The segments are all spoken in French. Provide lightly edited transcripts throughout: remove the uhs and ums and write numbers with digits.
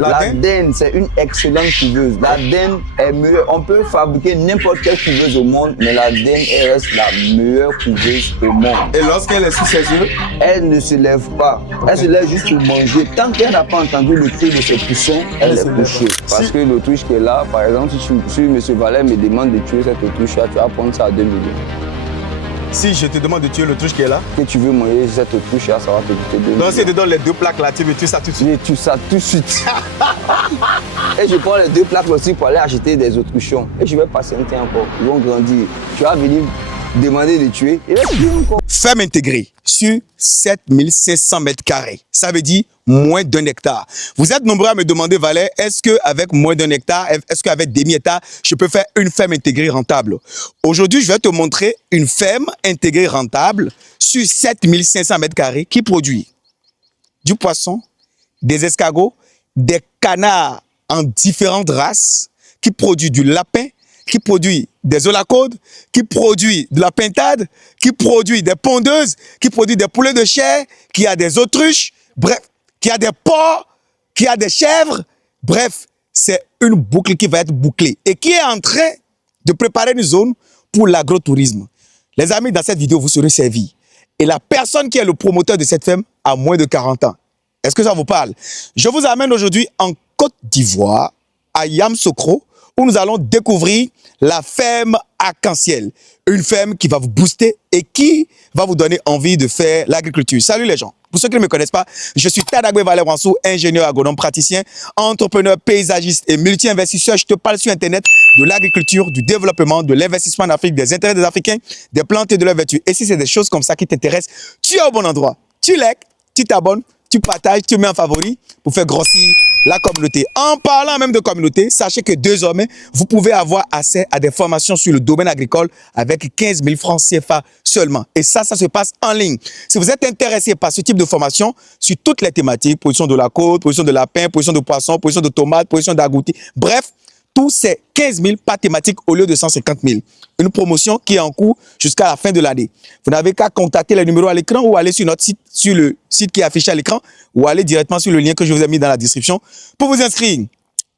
La denne, c'est une excellente couveuse. La denne est meilleure. On peut fabriquer n'importe quelle couveuse au monde, mais la denne reste la meilleure couveuse au monde. Et lorsqu'elle est sous ses yeux, elle ne se lève pas. Elle se lève juste pour manger. Tant qu'elle n'a pas entendu le cri de ses poussons, elle est couchée. Parce que l'autruche qui est là, par exemple, si M. Valère me demande de tuer cette autruche-là, tu vas prendre ça à 2 millions. Si je te demande de tuer l'autruche qui est là, que tu veux manger cette autruche-là, ça va te coûter 2 millions. Donc si tu donnes les 2 plaques là, tu veux tuer ça tout de suite? Je tue ça tout de suite. Et je prends les 2 plaques aussi pour aller acheter des autruchons. Et je vais patienter encore. Ils vont grandir. Tu vas venir demander de tuer. Et là, tu tues encore. Ferme intégrée sur 7500 mètres carrés. Ça veut dire moins d'1 hectare. Vous êtes nombreux à me demander, Valère, est-ce qu'avec moins d'1 hectare, est-ce qu'avec demi-hectare, je peux faire une ferme intégrée rentable? Aujourd'hui, je vais te montrer une ferme intégrée rentable sur 7500 mètres carrés qui produit du poisson, des escargots, des canards en différentes races, qui produit du lapin, qui produit des olacaudes, qui produit de la pintade, qui produit des pondeuses, qui produit des poulets de chair, qui a des autruches, bref, qui a des porcs, qui a des chèvres. Bref, c'est une boucle qui va être bouclée et qui est en train de préparer une zone pour l'agrotourisme. Les amis, dans cette vidéo, vous serez servis. Et la personne qui est le promoteur de cette ferme a moins de 40 ans. Est-ce que ça vous parle? Je vous amène aujourd'hui en Côte d'Ivoire, à Yamoussoukro, où nous allons découvrir la ferme Arc-en-Ciel. Une ferme qui va vous booster et qui va vous donner envie de faire l'agriculture. Salut les gens. Pour ceux qui ne me connaissent pas, je suis Tadagwe Valère Wansou, ingénieur agronome praticien, entrepreneur, paysagiste et multi-investisseur. Je te parle sur Internet de l'agriculture, du développement, de l'investissement en Afrique, des intérêts des Africains, des plantes et de leurs vertus. Et si c'est des choses comme ça qui t'intéressent, tu es au bon endroit. Tu likes, tu t'abonnes, tu partages, tu mets en favori pour faire grossir la communauté. En parlant même de communauté, sachez que désormais, vous pouvez avoir accès à des formations sur le domaine agricole avec 15 000 francs CFA seulement. Et ça se passe en ligne. Si vous êtes intéressé par ce type de formation sur toutes les thématiques, position de la côte, position de lapin, position de poisson, position de tomate, position d'agouti, bref, tous ces 15 000 par thématique au lieu de 150 000. Une promotion qui est en cours jusqu'à la fin de l'année. Vous n'avez qu'à contacter les numéros à l'écran ou aller sur notre site, sur le site qui est affiché à l'écran, ou aller directement sur le lien que je vous ai mis dans la description pour vous inscrire.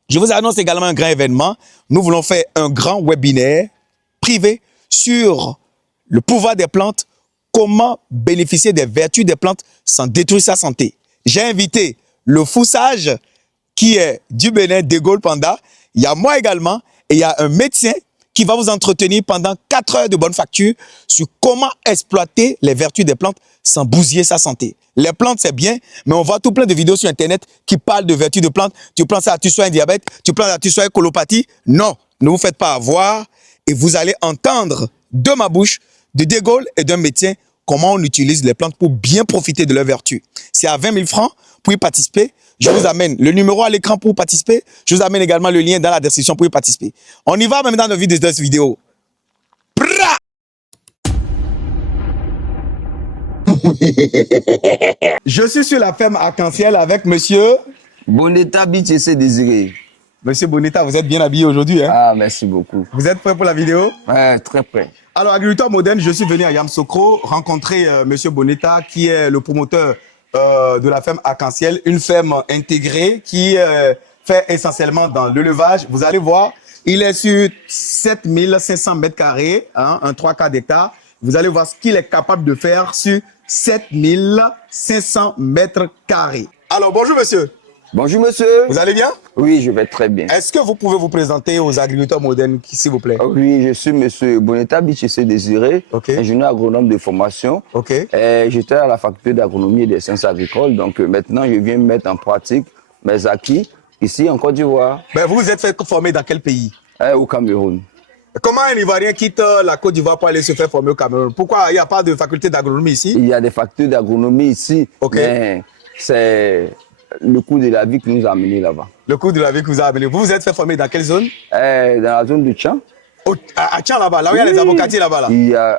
Je vous annonce également un grand événement. Nous voulons faire un grand webinaire privé sur le pouvoir des plantes, comment bénéficier des vertus des plantes sans détruire sa santé. J'ai invité le fou sage qui est du Bénin, De Gaulle Panda. Il y a moi également et il y a un médecin qui va vous entretenir pendant 4 heures de bonne facture sur comment exploiter les vertus des plantes sans bousiller sa santé. Les plantes, c'est bien, mais on voit tout plein de vidéos sur Internet qui parlent de vertus de plantes. Tu prends ça, tu sois un diabète, tu prends ça, tu sois une colopathie. Non, ne vous faites pas avoir et vous allez entendre de ma bouche, de De Gaulle et d'un médecin, comment on utilise les plantes pour bien profiter de leurs vertus. C'est à 20 000 francs pour y participer. Je vous amène le numéro à l'écran pour participer. Je vous amène également le lien dans la description pour y participer. On y va même dans nos vidéos de cette vidéo. Bra! Je suis sur la ferme Arc-en-Ciel avec monsieur... Boneta Bichese Désiré. Monsieur Boneta, vous êtes bien habillé aujourd'hui, hein? Ah, merci beaucoup. Vous êtes prêt pour la vidéo? Ouais, très prêt. Alors, agriculteur moderne, je suis venu à Yamoussoukro rencontrer monsieur Boneta, qui est le promoteur de la ferme Arc-en-Ciel, une ferme intégrée qui fait essentiellement dans l'élevage. Vous allez voir, il est sur 7500 mètres carrés, hein, un 3/4 d'hectare. Vous allez voir ce qu'il est capable de faire sur 7500 mètres carrés. Alors, bonjour monsieur. Bonjour monsieur. Vous allez bien? Oui, je vais très bien. Est-ce que vous pouvez vous présenter aux agriculteurs modernes, s'il vous plaît? Oui, je suis monsieur Boneta Bichese Désiré, ingénieur agronome de formation. J'étais à la faculté d'agronomie et des sciences agricoles, donc maintenant je viens mettre en pratique mes acquis ici en Côte d'Ivoire. Ben, vous vous êtes fait former dans quel pays? Au Cameroun. Comment un Ivoirien quitte la Côte d'Ivoire pour aller se faire former au Cameroun? Pourquoi il n'y a pas de faculté d'agronomie ici? Il y a des facultés d'agronomie ici, mais c'est le coût de la vie qui nous a amenés là-bas. Le coût de la vie qui vous a amené. Vous vous êtes fait former dans quelle zone? Dans la zone de Tcham. À Tcham là-bas, là où il y a les avocatiers là-bas.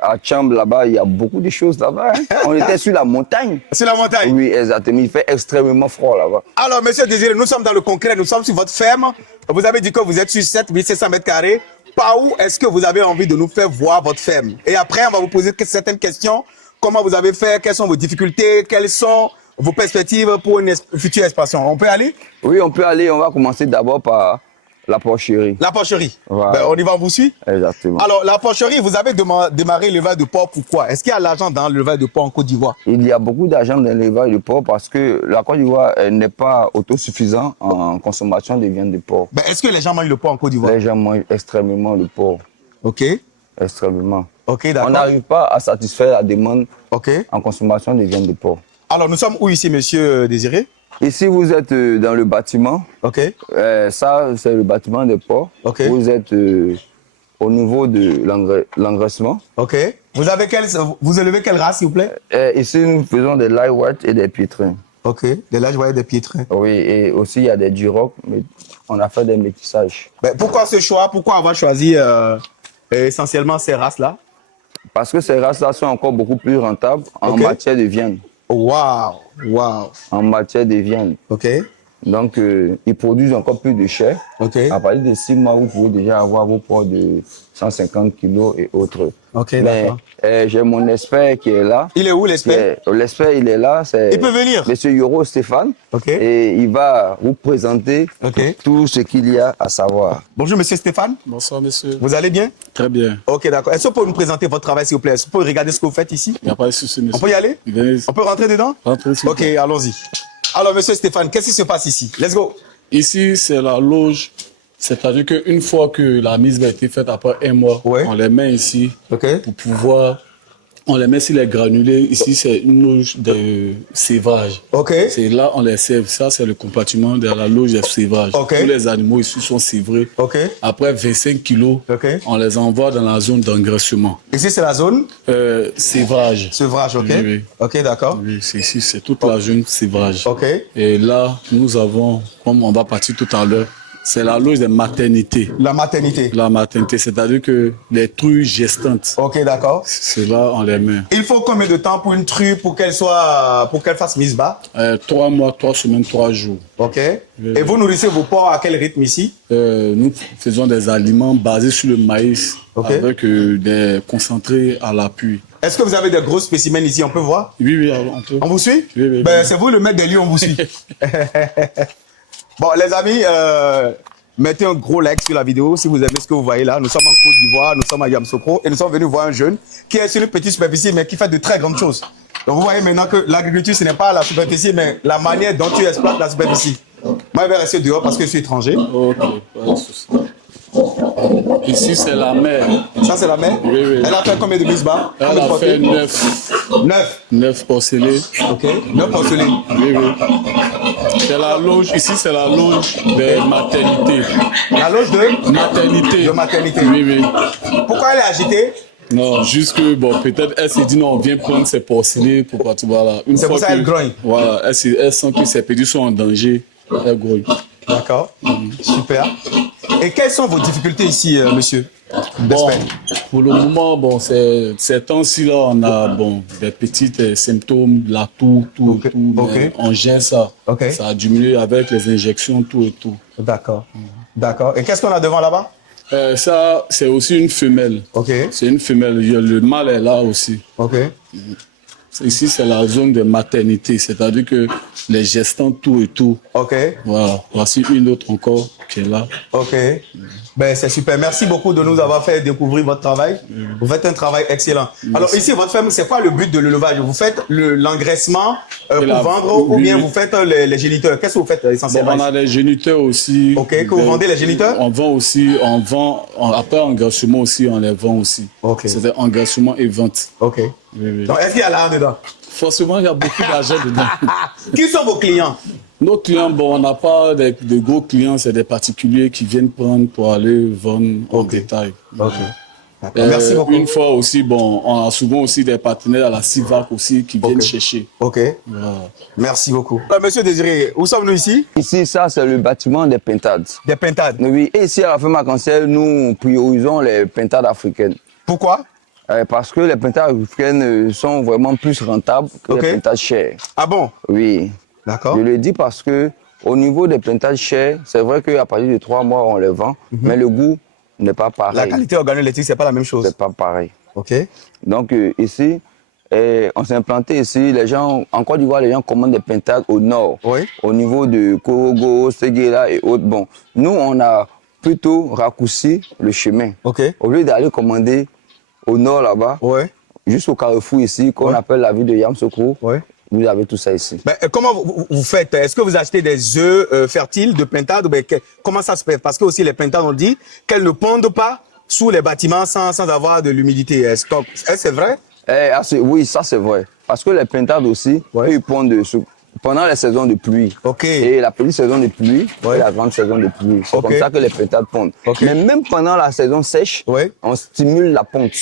À Tcham là-bas, il y a beaucoup de choses là-bas. Hein. On était sur la montagne. Sur la montagne? Oui, exactement. Il fait extrêmement froid là-bas. Alors, monsieur Désiré, nous sommes dans le concret, nous sommes sur votre ferme. Vous avez dit que vous êtes sur 7500 mètres carrés. Par où est-ce que vous avez envie de nous faire voir votre ferme? Et après, on va vous poser certaines questions. Comment vous avez fait? Quelles sont vos difficultés? Quels sont vos perspectives pour une future expansion. On peut aller? Oui, on peut aller. On va commencer d'abord par la porcherie. La porcherie. Voilà. Ben, on y va, on vous suit? Exactement. Alors, la porcherie, vous avez démarré l'élevage de porc, pourquoi? Est-ce qu'il y a l'argent dans l'élevage de porc en Côte d'Ivoire? Il y a beaucoup d'argent dans l'élevage de porc parce que la Côte d'Ivoire n'est pas autosuffisante en consommation de viande de porc. Ben, est-ce que les gens mangent le porc en Côte d'Ivoire? Les gens mangent extrêmement le porc. Ok. Extrêmement. Ok, d'accord. On n'arrive pas à satisfaire la demande Ok. en consommation de viande de porc. Alors, nous sommes où ici, monsieur Désiré? Ici, vous êtes dans le bâtiment. Ok. Ça, c'est le bâtiment des porcs. Ok. Vous êtes au niveau de l'engraissement. Ok. Vous élevez quelle race, s'il vous plaît? Ici, nous faisons des light white et des piétrins. Ok. Des larges voyez des piétrins. Oui, et aussi, il y a des durocs, mais on a fait des métissages. Ben, pourquoi ce choix? Pourquoi avoir choisi essentiellement ces races-là? Parce que ces races-là sont encore beaucoup plus rentables en Ok. matière de viande. Waouh! Waouh! En matière de viande. Ok. Donc, ils produisent encore plus de chair. Ok. À partir de 6 mois, vous pouvez déjà avoir vos porcs de 150 kilos et autres. Ok, Mais d'accord. j'ai mon expert qui est là. Il est où l'expert? L'expert, il est là. Il peut venir. Monsieur Yoro Stéphane. Ok. Et il va vous présenter Ok. tout ce qu'il y a à savoir. Bonjour, monsieur Stéphane. Bonsoir, monsieur. Vous allez bien? Très bien. Ok, d'accord. Est-ce que vous pouvez nous présenter votre travail, s'il vous plaît? Est-ce que vous pouvez regarder ce que vous faites ici? Il n'y a pas de souci, monsieur. On peut y aller? Venez. On peut rentrer dedans? Rentrez, s'il vous Ok, plaît. allons-y. Alors, monsieur Stéphane, qu'est-ce qui se passe ici? Let's go. Ici, c'est la loge. C'est-à-dire qu'une fois que la mise a été faite après un mois, Ouais. on les met ici Ok. pour pouvoir. On les met sur les granulés. Ici, c'est une loge de sévrage. Ok. C'est là on les sève. Ça, c'est le compartiment de la loge de sévrage. Ok. Tous les animaux ici sont sévrés. Ok. Après 25 kilos, Ok. on les envoie dans la zone d'engraissement. Ici, c'est la zone Sévrage. sevrage, ok? Oui, oui. Ok, d'accord. Oui, c'est ici, c'est toute la zone sévrage. Ok. Et là, nous avons, comme on va partir tout à l'heure, c'est la loge des maternités. La maternité. La maternité, c'est-à-dire que les truies gestantes, Ok, d'accord. c'est là on les met. Il faut combien de temps pour une true pour qu'elle fasse mise bas? 3 mois, 3 semaines, 3 jours. Ok. Et vous nourrissez vos porcs à quel rythme ici? Nous faisons des aliments basés sur le maïs Ok. avec des concentrés à l'appui. Est-ce que vous avez des gros spécimens ici? On peut voir? Oui, oui, alors, on peut. On vous suit? Oui, oui, Ben, oui. c'est vous le maître des lieux, on vous suit. Bon, les amis, mettez un gros like sur la vidéo si vous aimez ce que vous voyez là. Nous sommes en Côte d'Ivoire, nous sommes à Yamoussoukro et nous sommes venus voir un jeune qui est sur une petite superficie mais qui fait de très grandes choses. Donc vous voyez maintenant que l'agriculture, ce n'est pas la superficie, mais la manière dont tu exploites la superficie. Moi, je vais rester dehors parce que je suis étranger. Ok, pas de souci. Ici, c'est la mer. Ça, c'est la mère. Oui, oui. Elle a fait combien de mises bas? Elle Combien de a fait portées? 9 9. porcelets. Ok. 9 porcelets. Oui, oui. C'est la loge, ici c'est la loge des maternités. La loge de Maternité. De maternité. Oui, oui. Pourquoi elle est agitée? Non, juste que, bon, peut-être elle s'est dit non, on vient prendre ses porcelets pour partir, voilà. Une C'est pour fois ça qu'elle grogne. Voilà, elle sent que ses petits sont en danger, elle grogne. D'accord. Super. Et quelles sont vos difficultés ici, monsieur? Bon, D'espèce. pour le moment, bon, ces temps-ci là, on a bon, des petits symptômes, la toux, tout Ok, et tout. Mais ok. on gère ça. Ok. Ça a diminué avec les injections, tout et tout. D'accord. D'accord. Et qu'est-ce qu'on a devant là-bas? Ça, c'est aussi une femelle. Ok. C'est une femelle. Le mâle est là aussi. Ok. Ici, c'est la zone de maternité, c'est-à-dire que les gestants, tout et tout. Ok. Voilà. Voici une autre encore qui est là. Ok. Ben, c'est super. Merci beaucoup de nous avoir fait découvrir votre travail. Vous faites un travail excellent. Alors ici, votre ferme, c'est quoi le but de l'élevage? Vous faites l'engraissement pour la- vendre ou oui, bien oui. vous faites les géniteurs? Qu'est-ce que vous faites Bon, essentiellement on a ici? des géniteurs aussi. Ok, que vous vendez les géniteurs? On vend aussi, après engraissement aussi, on les vend aussi. Ok. C'est engraissement et vente. Ok. Oui, oui. Donc, est-ce qu'il y a l'argent dedans? Forcément, il y a beaucoup d'argent dedans. Qui sont vos clients? Nos clients, bon, on n'a pas de gros clients, c'est des particuliers qui viennent prendre pour aller vendre en Ok. détail. Ok. D'accord. Merci beaucoup. Une fois aussi, bon, on a souvent aussi des partenaires à la CIVAC aussi qui viennent Ok. chercher. Ok. Voilà. Merci beaucoup. Monsieur Désiré, où sommes-nous ici? Ici, ça, c'est le bâtiment des pintades. Des pintades. Oui, et ici, à la ferme Arc-en-Ciel, nous priorisons les pintades africaines. Pourquoi? Parce que les pintades africaines sont vraiment plus rentables que Ok. les pintades chères. Ah bon? Oui. D'accord. Je le dis parce que au niveau des pintades chères, c'est vrai qu'à partir de 3 mois, on les vend, mais le goût n'est pas La pareil. qualité organoleptique, c'est pas la même chose. C'est pas pareil. Ok. Donc ici, on s'est implanté ici. Les gens, en Côte d'Ivoire, les gens commandent des pintades au nord, au niveau de Korogo, Séguéla et autres. Bon, nous, on a plutôt raccourci le chemin. Au lieu d'aller commander au nord là-bas, jusqu'au carrefour ici, qu'on appelle la ville de Yamoussoukro, vous avez tout ça ici. Mais comment vous faites? Est-ce que vous achetez des œufs fertiles de pintade? Comment ça se fait? Parce que aussi les pintades, on dit qu'elles ne pondent pas sous les bâtiments sans avoir de l'humidité. Est-ce que c'est vrai? Oui, ça c'est vrai. Parce que les pintades aussi, ils pondent pendant les saisons de pluie. Et la petite saison de pluie et la grande saison de pluie. C'est comme ça que les pintades pondent. Mais même pendant la saison sèche, on stimule la ponte.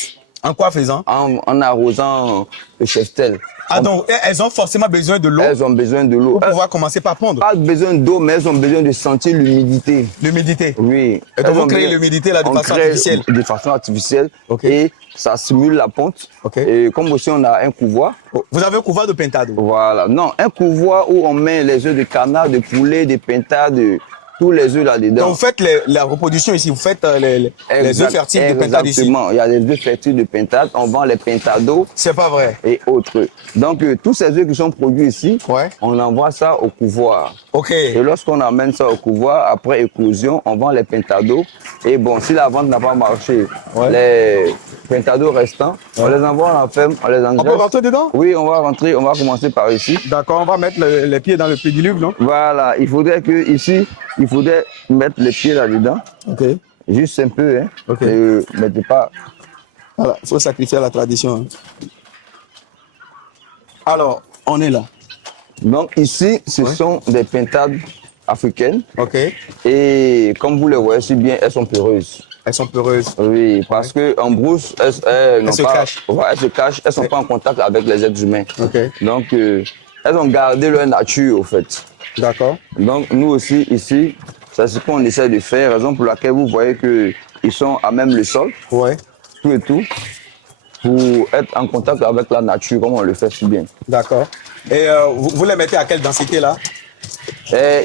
En quoi faisant? En arrosant le cheftel. Ah donc, elles ont forcément besoin de l'eau? Elles ont besoin de l'eau. Pour pouvoir commencer par pondre? Pas besoin d'eau, mais elles ont besoin de sentir l'humidité. L'humidité? Oui. Et donc, vous créez l'humidité là de façon artificielle? De façon artificielle. Et ça stimule la ponte. Et comme aussi on a un couvoir. Vous avez un couvoir de pintade? Voilà. Non, un couvoir où on met les œufs de canard, de poulet, de pintade, tous les œufs là-dedans. Donc vous faites la reproduction ici, vous faites les œufs fertiles de pintade ici? Exactement, il y a des œufs fertiles de pintade, on vend les pintados. C'est pas vrai? Et autres. Donc tous ces œufs qui sont produits ici, on envoie ça au couvoir. Et lorsqu'on amène ça au couvoir, après éclosion, on vend les pintados. Et bon, si la vente n'a pas marché, les pintados restants, on les envoie à la ferme, on les engraisse. On peut rentrer dedans? Oui, on va rentrer, on va commencer par ici. D'accord, on va mettre les pieds dans le pédiluve, non? Voilà, il faudrait que ici, il faudrait mettre les pieds là-dedans. Juste un peu, hein. Ne mettez pas. Voilà, il faut sacrifier la tradition. Hein. Alors, on est là. Donc ici, ce sont des pintades africaines. Et comme vous le voyez si bien, elles sont peureuses. Elles sont peureuses? Oui, parce qu'en brousse, elles se cachent. Elles se cachent, elles ne sont pas en contact avec les êtres humains. Donc, elles ont gardé leur nature, au fait. D'accord. Donc, nous aussi, ici, c'est ce qu'on essaie de faire, raison pour laquelle vous voyez qu'ils sont à même le sol, tout et tout, pour être en contact avec la nature, comme on le fait si bien. D'accord. Et vous les mettez à quelle densité là?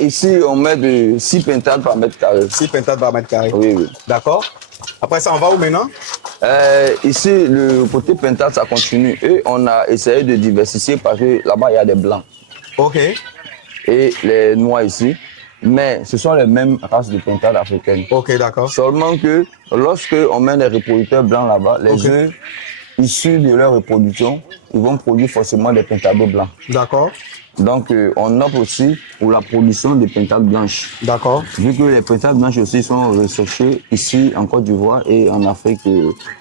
Ici, on met de 6 pintades par mètre carré. 6 pintades par mètre carré? Oui, oui. D'accord. Après ça, on va où maintenant? Ici, le côté pintade, ça continue. Et on a essayé de diversifier parce que là-bas, il y a des blancs. Et les noirs ici. Mais ce sont les mêmes races de pintades africaines. D'accord. Seulement que lorsque on met les reproducteurs blancs là-bas, les œufs issus de leur reproduction, ils vont produire forcément des pintades blancs. D'accord. Donc, on opte aussi pour la production de pintades blanches. D'accord. Vu que les pintades blanches aussi sont recherchées ici en Côte d'Ivoire et en Afrique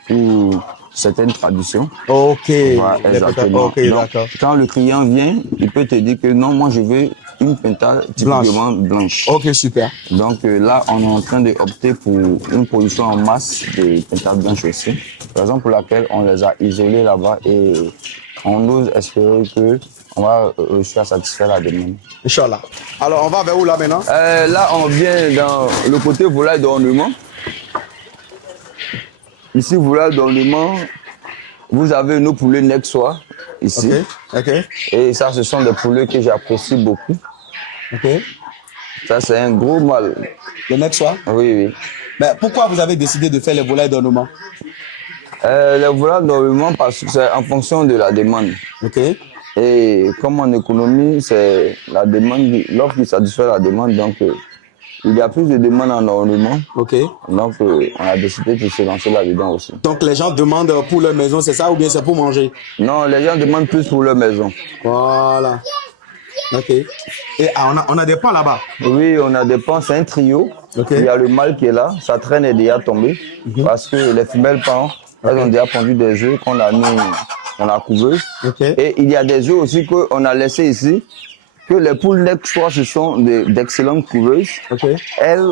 pour certaines traditions. Voilà, exactement. Donc, quand le client vient, il peut te dire que non, moi je veux une pintade typiquement blanche. Super. Donc là, on est en train d'opter pour une production en masse de pintades blanches aussi. Raison pour laquelle on les a isolées là-bas et on ose espérer que on va réussir à satisfaire la demande. Inch'Allah. Alors, on va vers où là maintenant? Là, on vient dans le côté volaille d'ornement. Ici, volaille d'ornement, vous avez nos poulets Nexois ici. Et ça, ce sont des poulets que j'apprécie beaucoup. Ça, c'est un gros mâle. Le Nexois? Oui, oui. Mais pourquoi vous avez décidé de faire les volailles d'ornement? Les volailles d'ornement, parce que c'est en fonction de la demande. Et comme en économie, c'est la demande, l'offre qui satisfait la demande, donc il y a plus de demandes en ornement. Donc on a décidé de se lancer là-dedans aussi. Donc les gens demandent pour leur maison, c'est ça ou bien c'est pour manger? Non, les gens demandent plus pour leur maison. Voilà. Et on a des pans là-bas? Oui, on a des pans, c'est un trio. Il y a le mâle qui est là, sa traîne est déjà tombée parce que les femelles pans, elles ont déjà pondu des œufs qu'on a mis dans la couveuse. Et il y a des œufs aussi qu'on a laissés ici, que les poules Nexois, ce sont d'excellentes couveuses. Elles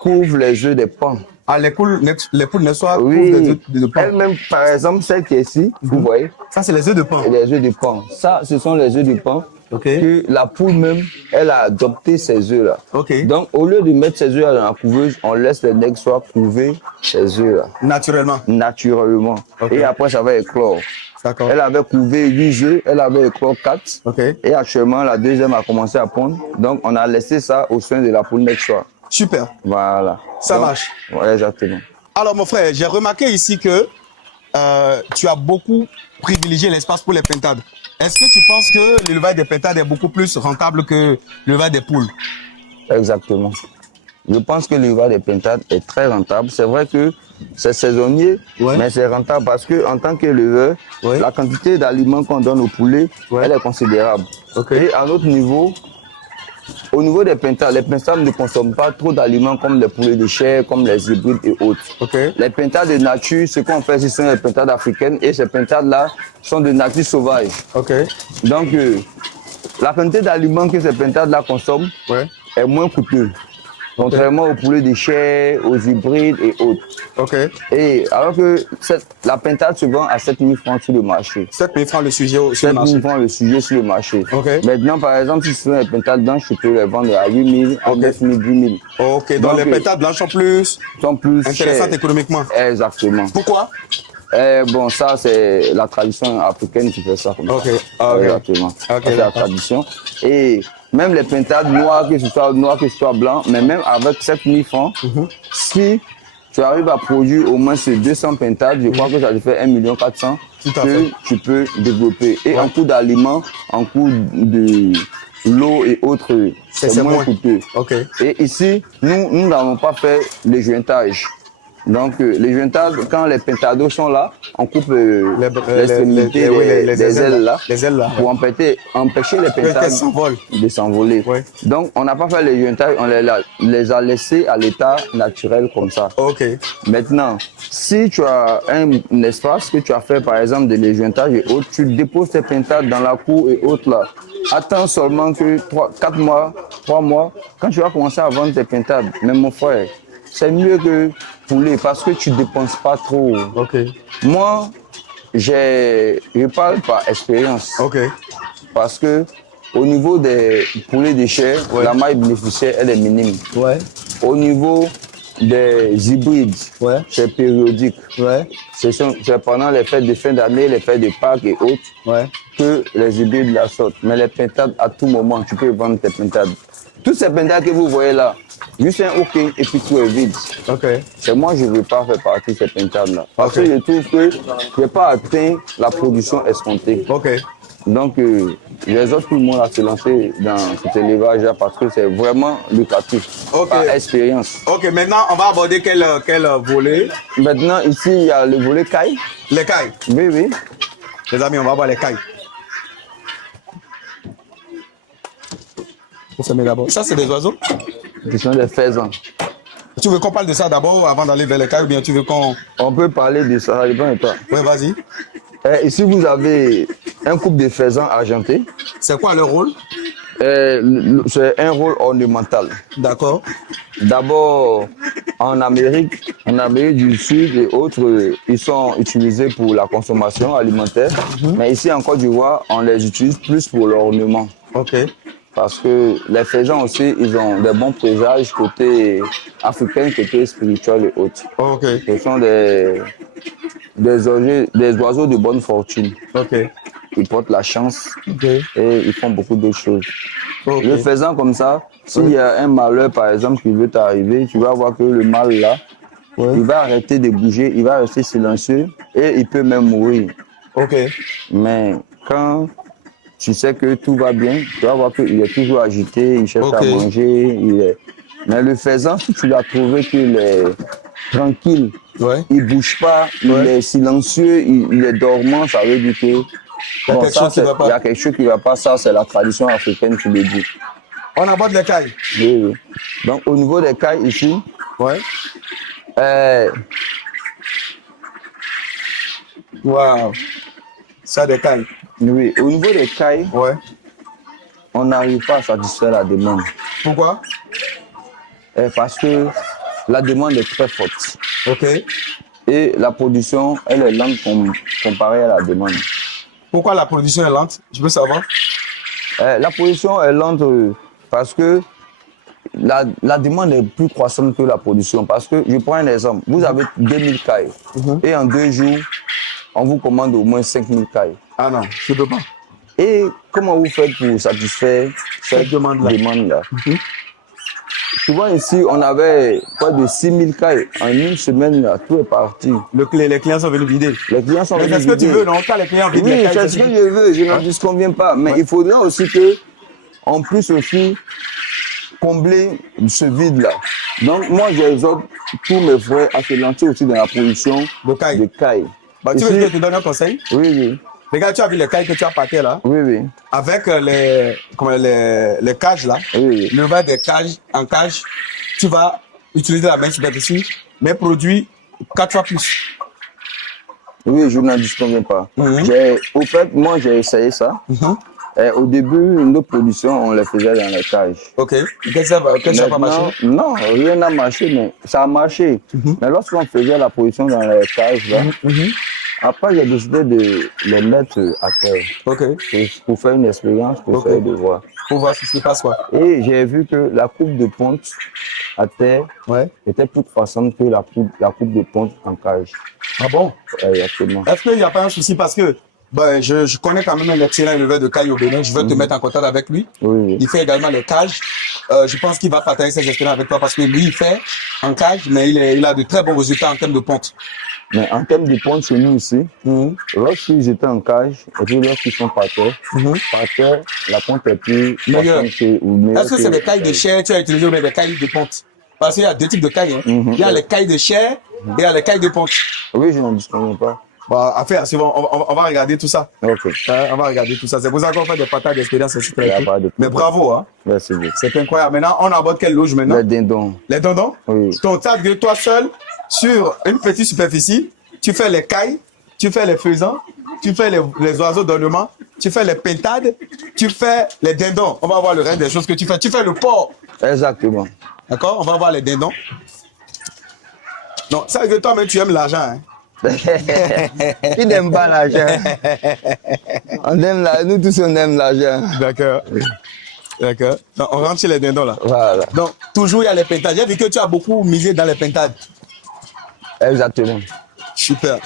couvrent les œufs des pans. Ah, les poules Nexois couvrent les œufs de pans? Elles-mêmes, par exemple, celle qui est ici, vous voyez. Ça, c'est les œufs de pans? Les œufs de pans. Ça, ce sont les œufs de pans. Que la poule même, elle a adopté ces œufs-là. Donc, au lieu de mettre ces œufs dans la couveuse, on laisse les Nexois couver ces œufs-là. Naturellement? Naturellement. Et après, ça va éclore. Elle avait couvé 8 œufs, elle avait éclore 4. Et actuellement, la deuxième a commencé à pondre. Donc, on a laissé ça au sein de la poule Nexois. Super. Voilà. Ça marche. Ouais, exactement. Alors, mon frère, j'ai remarqué ici que tu as beaucoup privilégié l'espace pour les pintades. Est-ce que tu penses que l'élevage des pintades est beaucoup plus rentable que l'élevage des poules? Exactement. Je pense que l'élevage des pintades est très rentable. C'est vrai que c'est saisonnier, mais c'est rentable parce qu'en tant qu'éleveur, la quantité d'aliments qu'on donne aux poulets, elle est considérable. Et à notre niveau, au niveau des pintades, les pintades ne consomment pas trop d'aliments comme les poulets de chair, comme les hybrides et autres. Les pintades de nature, ce qu'on fait, ce sont les pintades africaines et ces pintades-là sont de nature sauvage. Donc, la quantité d'aliments que ces pintades-là consomment est moins coûteuse. Contrairement aux poulets de chair, aux hybrides et autres. Et alors que la pintade se vend à 7 000 francs sur le marché. 7 000 francs le sujet sur le marché. 7 000 francs le sujet sur le marché. Maintenant, par exemple, si ce sont les pintades blanches, je peux les vendre à 8 000, à 9 000, 10 000. Donc les pintades blanches sont plus intéressantes chères. Économiquement. Exactement. Pourquoi? Bon, ça, c'est la tradition africaine qui fait ça comme ça. Exactement. C'est la tradition. Et même les pintades noires, que ce soit blanc, mais même avec 7 000 francs, si tu arrives à produire au moins ces 200 pintades, je crois que ça te fait 1 400 000 que tu peux développer. Et en coût d'aliments, en coût de l'eau et autres, c'est moins coûteux. Et ici, nous n'avons pas fait les jointages. Donc, les jointages, quand les pentados sont là, on coupe l'extrémité des ailes là, pour empêcher les pentades de s'envoler. Donc, on n'a pas fait les jointages, on les a laissés à l'état naturel comme ça. Maintenant, si tu as un espace que tu as fait, par exemple, des jointages et autres, tu déposes tes pentades dans la cour et autres là. Attends seulement que 4 mois, 3 mois, quand tu vas commencer à vendre tes pentades, même mon frère, c'est mieux que poulet parce que tu ne dépenses pas trop. Moi, je parle par expérience. Parce que au niveau des poulets de chair, la maille bénéficiaire, elle est minime. Au niveau des hybrides, c'est périodique. C'est pendant les fêtes de fin d'année, les fêtes de Pâques et autres, que les hybrides la sortent. Mais les pintades, à tout moment, tu peux vendre tes pintades. Toutes ces pintades que vous voyez là, juste un OK et puis tout est vide. C'est moi, je ne veux pas faire partie de ces pintades-là. Parce que je trouve que je n'ai pas atteint la production escomptée. Donc, les autres, tout le monde a se lancé dans cet élevage-là parce que c'est vraiment lucratif, par expérience. Maintenant, on va aborder quel volet? Maintenant, ici, il y a le volet caille. Les cailles? Oui. Les amis, on va voir les cailles. Ça, c'est des oiseaux? Ce sont des faisans. Tu veux qu'on parle de ça d'abord avant d'aller vers les cailles ou bien tu veux qu'on... On peut parler de ça, ça dépend de toi. Oui, vas-y. Ici, vous avez un couple de faisans argentés. C'est quoi leur rôle? C'est un rôle ornemental. D'accord. D'abord, en Amérique du Sud et autres, ils sont utilisés pour la consommation alimentaire. Mais ici, en Côte d'Ivoire, on les utilise plus pour l'ornement. Parce que les faisans aussi, ils ont des bons présages côté africain, côté spirituel et autres. Ce sont des oiseaux de bonne fortune. Ils portent la chance et ils font beaucoup d'autres choses. Le faisan comme ça, s'il y a un malheur par exemple qui veut t'arriver, tu vas voir que le mâle là, il va arrêter de bouger, il va rester silencieux et il peut même mourir. Mais quand tu sais que tout va bien, tu vas voir qu'il est toujours agité, il cherche à manger. Mais le faisan, si tu l'as trouvé qu'il est tranquille, il ne bouge pas, il est silencieux, il est dormant, ça veut dire que il y a quelque chose qui ne va pas. Ça, c'est la tradition africaine qui le dit. On aborde les cailles. Oui. Donc, au niveau des cailles ici, Waouh, ça des cailles. Oui, au niveau des cailles, on n'arrive pas à satisfaire la demande. Pourquoi? Parce que la demande est très forte. Et la production, elle est lente comparée à la demande. Pourquoi la production est lente? Je veux savoir. La production est lente parce que la demande est plus croissante que la production. Parce que, je prends un exemple, vous avez 2000 cailles et en 2 jours, on vous commande au moins 5000 cailles. Ah non, je ne peux pas. Et comment vous faites pour satisfaire cette demande-là? souvent ici, on avait près de 6000 cailles. En une semaine, là, tout est parti. Les clients sont venus vider. Les clients sont mais venus c'est ce que tu vider. veux, non? Quand les clients vident Oui, les cailles, c'est ce que je veux, je n'en disconviens pas. Mais il faudra aussi que, en plus aussi, combler ce vide-là. Donc, moi, j'exhorte tous mes frères à se lancer aussi dans la production de cailles. De cailles. Bah, tu veux que je te donne un conseil? Oui, oui. Regarde, tu as vu les cailles que tu as pâtées là? Oui, oui. Avec les cages là, oui, oui. le verre des cages en cage, tu vas utiliser la même superficie, mais produit 4 fois plus. Oui, je n'en disconviens pas. Au fait, moi, j'ai essayé ça. Au début, nos productions, on les faisait dans les cages. Ok. Qu'est-ce que ça n'a pas marché? Non, rien n'a marché, mais ça a marché. Mais lorsqu'on faisait la production dans les cages, là, après, j'ai décidé de les mettre à terre. Ok. Pour faire une expérience, pour essayer de voir. Pour voir ce qui se passe, quoi. Et j'ai vu que la coupe de ponte à terre était plus croissante que la coupe de ponte en cage. Ah bon? Exactement. Est-ce qu'il n'y a pas un souci parce que je connais quand même un excellent éleveur de cailles au Bénin. Je veux te mettre en contact avec lui. Oui. Il fait également les cages. Je pense qu'il va partager ses expériences avec toi parce que lui, il fait en cage, mais il a de très bons résultats en termes de ponte. Mais en termes de ponte chez nous ici, lorsqu'ils étaient en cage et puis lorsqu'ils sont par terre, la ponte est plus meilleure. Est-ce que c'est des cailles de chair tu as utilisé ou des cailles de ponte? Parce qu'il y a deux types de cailles. Il y a les cailles de chair et il y a les cailles de ponte. Oui, je n'en disconviens pas. Bah, affaire, on va regarder tout ça. Ok. On va regarder tout ça. C'est pour ça qu'on fait des partages d'expérience aussi. Mais bravo, hein. Merci beaucoup. C'est incroyable. Maintenant, on aborde quelle loge maintenant? Les dindons. Les dindons? Oui. Donc, ça veut dire toi seul, sur une petite superficie, tu fais les cailles, tu fais les faisans, tu fais les oiseaux d'ornement, tu fais les pintades, tu fais les dindons. On va voir le reste des choses que tu fais. Tu fais le porc. Exactement. D'accord? On va voir les dindons. Donc, ça veut dire que toi-même, tu aimes l'argent, hein? Qui n'aime pas l'argent? Nous tous on aime l'argent. D'accord. D'accord. Donc, on rentre chez les dindons là. Voilà. Donc, toujours il y a les pintades. J'ai vu que tu as beaucoup misé dans les pintades. Exactement. Super.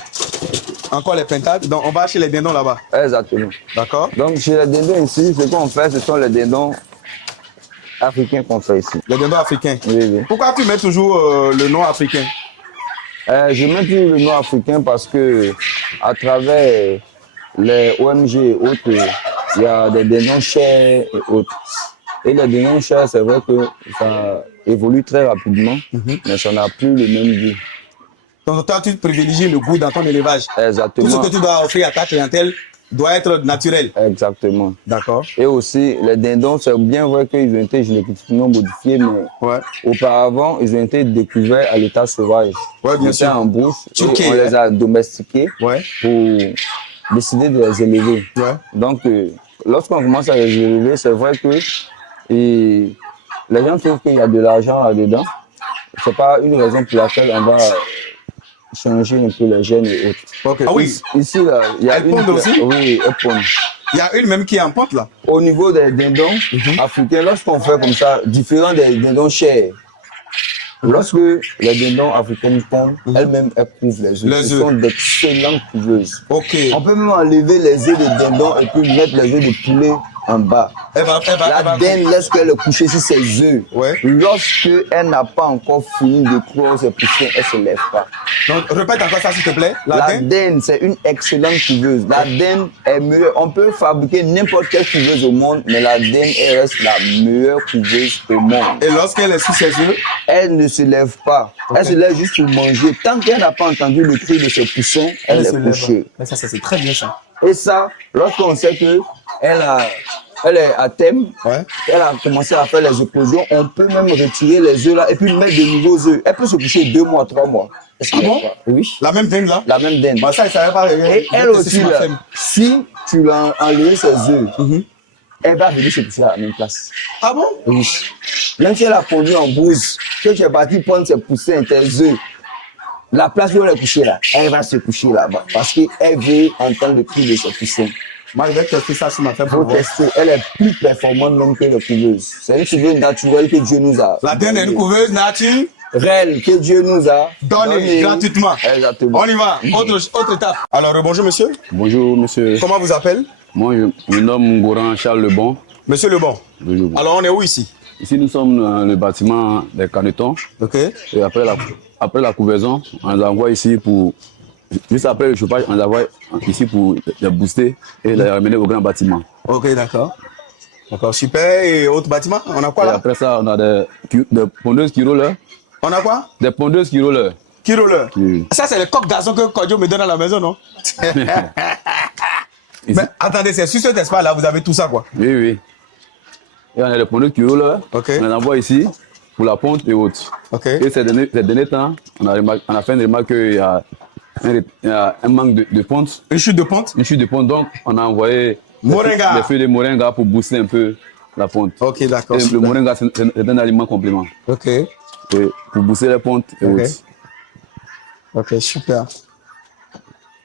Encore les pintades. Donc, on va chez les dindons là-bas. Exactement. D'accord. Donc, chez les dindons ici, ce qu'on fait, ce sont les dindons africains qu'on fait ici. Les dindons africains? Oui. Pourquoi tu mets toujours le nom africain? Je mets toujours le nom africain parce que à travers les OMG et autres, il y a des dindons chers et autres. Et les dindons chers, c'est vrai que ça évolue très rapidement, mais ça n'a plus le même goût. Donc toi, tu privilégies le goût dans ton élevage. Exactement. Tout ce que tu dois offrir à ta clientèle doit être naturel. Exactement. D'accord. Et aussi, les dindons, c'est bien vrai qu'ils ont été génétiquement modifiés, mais auparavant, ils ont été découverts à l'état sauvage. Oui, bien sûr. En brousse. On les a domestiqués pour décider de les élever. Donc, lorsqu'on commence à les élever, c'est vrai que les gens trouvent qu'il y a de l'argent là-dedans. C'est pas une raison pour laquelle on va changer un peu les gènes et autres. Okay. Ah oui. Ici, là, il y a une aussi? Oui, elle pond. Il y a une même qui est en pente là. Au niveau des dindons africains, lorsqu'on fait comme ça, différent des dindons chers, lorsque les dindons africaines pondent, elles-mêmes elles couvrent les œufs. Ce sont d'excellentes couveuses. Okay. On peut même enlever les œufs de dindon et puis mettre les œufs de poulet en bas. La dinde laisse qu'elle coucher sur ses œufs. Lorsque elle n'a pas encore fini de croire ses poussins, elle ne se lève pas. Donc, répète encore ça s'il te plaît. La dinde, c'est une excellente couveuse. La dinde est meilleure. On peut fabriquer n'importe quelle couveuse au monde, mais la dinde, elle reste la meilleure couveuse au monde. Et lorsqu'elle est sous ses œufs, elle ne se lève pas. Elle se lève juste pour manger. Tant qu'elle n'a pas entendu le cri de ses poussins, elle est couchée. Mais ça, c'est très bien ça. Et ça, lorsqu'on sait que elle est à thème, elle a commencé à faire les éclosions, on peut même retirer les œufs là et puis mettre de nouveaux œufs. Elle peut se coucher 2 mois, 3 mois. Ah bon? Oui. La même dinde là? La même dinde. Bah ça, ça va pas. Et elle aussi, là, si tu l'as enlevé ses œufs, elle va venir se coucher à la même place. Ah bon? Oui. Même si elle a pondu en brousse, que tu es parti prendre ses poussins, tes œufs, la place où elle est couchée là, elle va se coucher là-bas parce qu'elle veut entendre le cri de ses poussins. Moi, je vais tester ça sur ma femme. Faut tester. Elle est plus performante même que les couveuses. C'est une couveuse naturelle que Dieu nous a. La dinde est une couveuse naturelle que Dieu nous a donnée gratuitement. Exactement. On y va. Autre étape. Alors, bonjour monsieur. Bonjour monsieur. Comment vous appelez? Moi, je me nomme Ngouran Charles Lebon. Monsieur Lebon. Bonjour. Alors, on est où ici? Ici, nous sommes dans le bâtiment des canetons. Ok. Et après la couvaison, on les envoie ici pour... Juste après le chauffage, on les envoie ici pour les booster et les ramener au grand bâtiment. Ok, d'accord. D'accord, super. Et autre bâtiment, on a quoi Et là? après ça, on a des pondeuses qui roulent. On a quoi? Des pondeuses qui roulent. Qui roule? Oui. Ça, c'est le coq gazon que Kodjo me donne à la maison, non? Ici. Mais attendez, c'est sur cet espace-là, vous avez tout ça, quoi. Oui, oui. Et on a les pondeuses qui roulent. Ok. On les envoie ici pour la ponte et autres. Ok. Et ces derniers temps, on a fait une remarque qu'il y a un manque de ponte. Une chute de ponte? Une chute de ponte, donc on a envoyé Moringa. des feuilles de moringa pour booster un peu la ponte. Ok, d'accord. Et le moringa, c'est un aliment complément. Ok. Et pour booster les pontes et Ok. autres. Ok, super.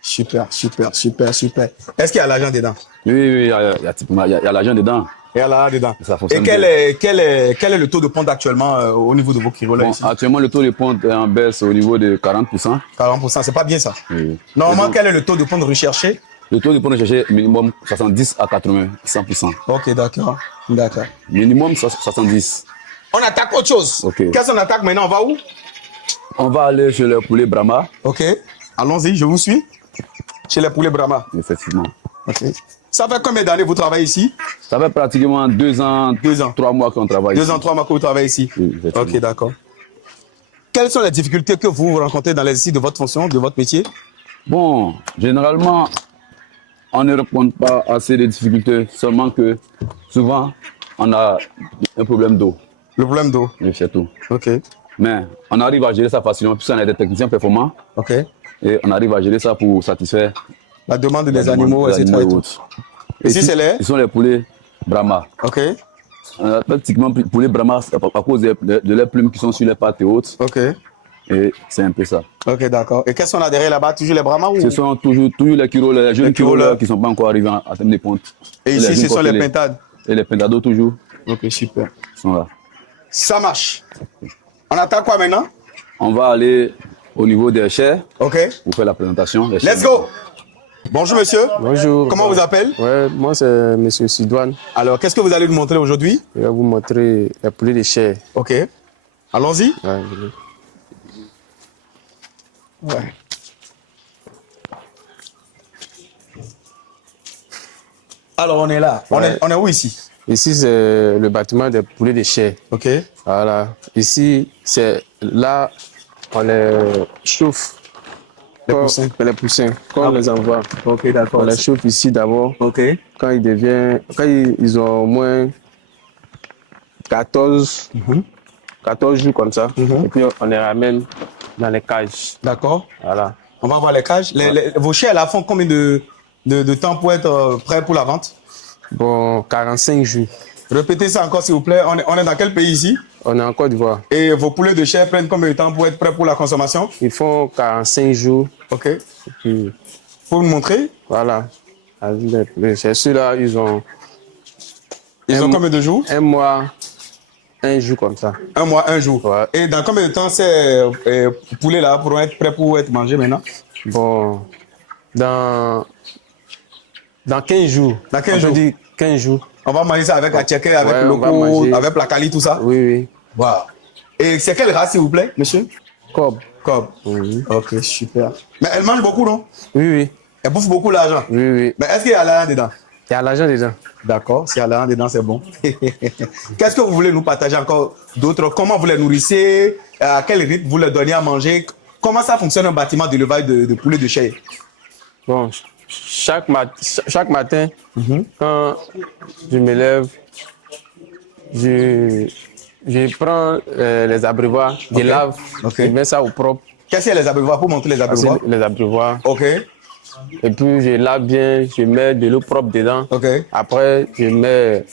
Super, super, super, super. Est-ce qu'il y a l'argent dedans? Oui, oui, il y a l'argent dedans. Il y a l'argent dedans. Ça fonctionne Et quel est le taux de ponte actuellement au niveau de vos kirolais Bon, ici? actuellement, le taux de ponte est en baisse au niveau de 40%. 40%, c'est pas bien ça. Oui. Normalement, Et donc, quel est le taux de ponte recherché? le taux de ponte est cherché minimum 70 à 80, 100%. Ok, d'accord. D'accord. Minimum 70. On attaque autre chose. Ok. Qu'est-ce qu'on attaque maintenant? On va où? On va aller chez le poulet Brahma, Ok. Allons-y, je vous suis. Chez les poulets Brahma. effectivement. Ok. Ça fait combien d'années vous travaillez ici? Ça fait pratiquement 2 ans, 3 mois qu'on travaille 2 ici. ans, 3 mois que vous travaillez ici. Oui, effectivement. Ok, d'accord. Quelles sont les difficultés que vous rencontrez dans l'exercice de votre fonction, de votre métier? Bon, généralement, on ne répond pas à ces difficultés, seulement que souvent, on a un problème d'eau. Le problème d'eau. Oui, c'est tout. Ok. Mais on arrive à gérer ça facilement, puisqu'on a des techniciens performants Ok. et on arrive à gérer ça pour satisfaire La demande des les animaux, demandes des etc. animaux et et tout. autres. Ici, c'est les? Ils sont les poulets Brahma. Ok. On a pratiquement poulet Brahma à cause de leurs plumes qui sont sur les pattes et autres. Ok. Et c'est un peu ça. Ok, d'accord. Et qu'est-ce qu'on a derrière là-bas? Toujours les Brahmas ou? Ce sont toujours les kiroleurs, les jeunes Les kiroleurs. kiroleurs qui ne sont pas encore arrivés à terme de ponte. Et ici, ce sont les pintades. Et les pentados toujours Ok, super. sont là. Ça marche. On attaque quoi maintenant? On va aller au niveau des chairs Ok. pour faire la présentation. Des Let's chairs. go. Bonjour monsieur. Bonjour. Comment vous appelez? Ouais, moi c'est Monsieur Sidoine. Alors, qu'est-ce que vous allez nous montrer aujourd'hui? Je vais vous montrer les poulets de chair. Ok. Allons-y. Ouais, Ouais. Alors, on est là. Ouais. On est où ici? ici, c'est le bâtiment des poulets de chair. Ok. Voilà. Ici, c'est là, on les chauffe. Les Quand- poussins. Les poussins. Quand on les envoie, Ok, on d'accord. les chauffe ici d'abord. Ok. Quand ils ont au moins 14, 14 jours comme ça. Et puis, on les ramène dans les cages. D'accord. Voilà. On va voir les cages. Vos chairs, là, font combien de temps pour être prêts pour la vente? Bon, 45 jours. Répétez ça encore, s'il vous plaît. On est dans quel pays ici? On est en Côte d'Ivoire. Et vos poulets de chair prennent combien de temps pour être prêts pour la consommation? Ils font 45 jours. Ok. Puis, Pour me montrer, voilà. C'est ceux-là, ils ont ils ont combien de jours? un mois, un jour comme ça. Un mois, un jour. Ouais. Et dans combien de temps ces poulets-là pourront être prêts pour être mangés maintenant? Bon, dans 15 jours. Dans 15 on peut jours. dire 15 jours. On va manger ça avec la tchéké, avec Ouais, le on va loco, manger. avec la cali, tout ça? Oui, oui. Wow. Et c'est quelle race, s'il vous plaît, monsieur? Cob. Cob. Oui, Ok, super. Mais elle mange beaucoup, non? oui, oui. Elle bouffe beaucoup l'argent. Oui, oui. Mais est-ce qu'il y a l'argent dedans? Il y a l'argent dedans. D'accord, s'il y a l'argent dedans, c'est bon. Qu'est-ce que vous voulez nous partager encore d'autres? Comment vous les nourrissez? À quel rythme vous les donnez à manger? Comment ça fonctionne un bâtiment d'élevage de poulets de chair? Bon, chaque matin, quand je me lève, je prends les abreuvoirs, je Ok. lave, Ok. je mets ça au propre. Qu'est-ce qu'il y a les abreuvoirs pour montrer les abreuvoirs? Les abreuvoirs. Ok, Et puis je lave bien, je mets de l'eau propre dedans. ok, Après, je mets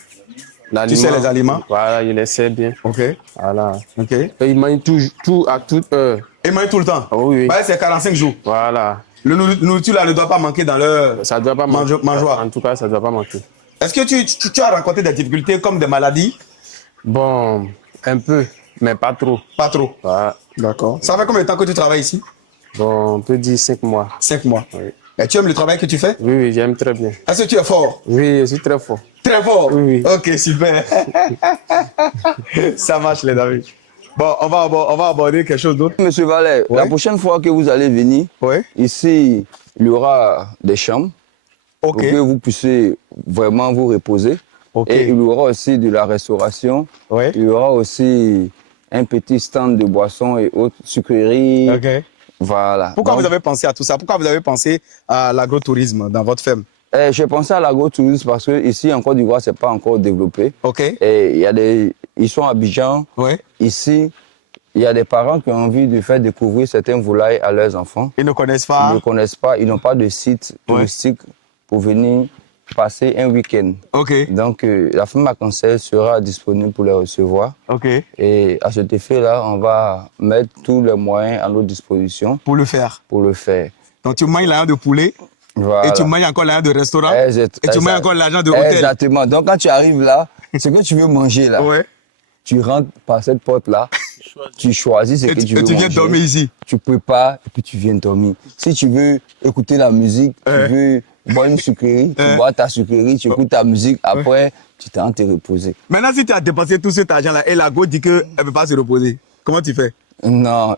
l'aliment. Tu sers les aliments? Voilà, je les sers bien. ok, Voilà. ok. Et ils mangent tout à toute heure. Et manger tout le temps? Ah oui, oui. Ouais, c'est 45 jours. Voilà. Le nourriture là ne doit pas manquer dans leur Ça doit pas manquer. mangeoire. En tout cas, ça doit pas manquer. Est-ce que tu as rencontré des difficultés comme des maladies? Bon, un peu, mais pas trop. Pas trop. Voilà. D'accord. Ça fait combien de temps que tu travailles ici? Bon, on peut dire 5 mois. 5 mois. Oui. Et tu aimes le travail que tu fais? Oui, oui, j'aime très bien. Est-ce que tu es fort? Oui, je suis très fort. Très fort. Oui, oui. Ok, super. Ça marche, les amis. Bon, on va aborder quelque chose d'autre. Monsieur Vallet, Ouais. la prochaine fois que vous allez venir, Ouais. ici, il y aura des chambres Ok. pour que vous puissiez vraiment vous reposer. Ok. Et il y aura aussi de la restauration. Ouais. Il y aura aussi un petit stand de boissons et autres sucreries. Ok. Voilà. Pourquoi Donc, vous avez pensé à tout ça? Pourquoi vous avez pensé à l'agrotourisme dans votre ferme? j'ai pensé à l'agrotourisme parce que ici en Côte d'Ivoire, c'est pas encore développé. Ok. Et ils sont à Abidjan. Ouais. Ici, il y a des parents qui ont envie de faire découvrir certains volailles à leurs enfants. Ils ne connaissent Ils pas. ne connaissent pas, ils n'ont pas de site touristique pour venir passer un week-end. Ok. Donc, la ferme à Cancel sera disponible pour les recevoir. Ok. Et à cet effet-là, on va mettre tous les moyens à notre disposition Pour le faire. pour le faire. Donc tu manges l'argent de poulet Voilà. et tu manges encore l'argent de restaurant et tu manges encore l'argent de hôtel. Exactement. Donc, quand tu arrives là, ce que tu veux manger là, Ouais. tu rentres par cette porte-là, tu choisis ce que tu veux Et tu viens manger. dormir ici. Tu prépares et puis tu viens dormir. Si tu veux écouter la musique, tu veux boire une sucrerie, tu bois ta sucrerie, tu écoutes ta musique, après tu t'en te reposer. Maintenant, si tu as dépensé tout cet argent-là et la go dit qu'elle ne peut pas se reposer, comment tu fais? Non,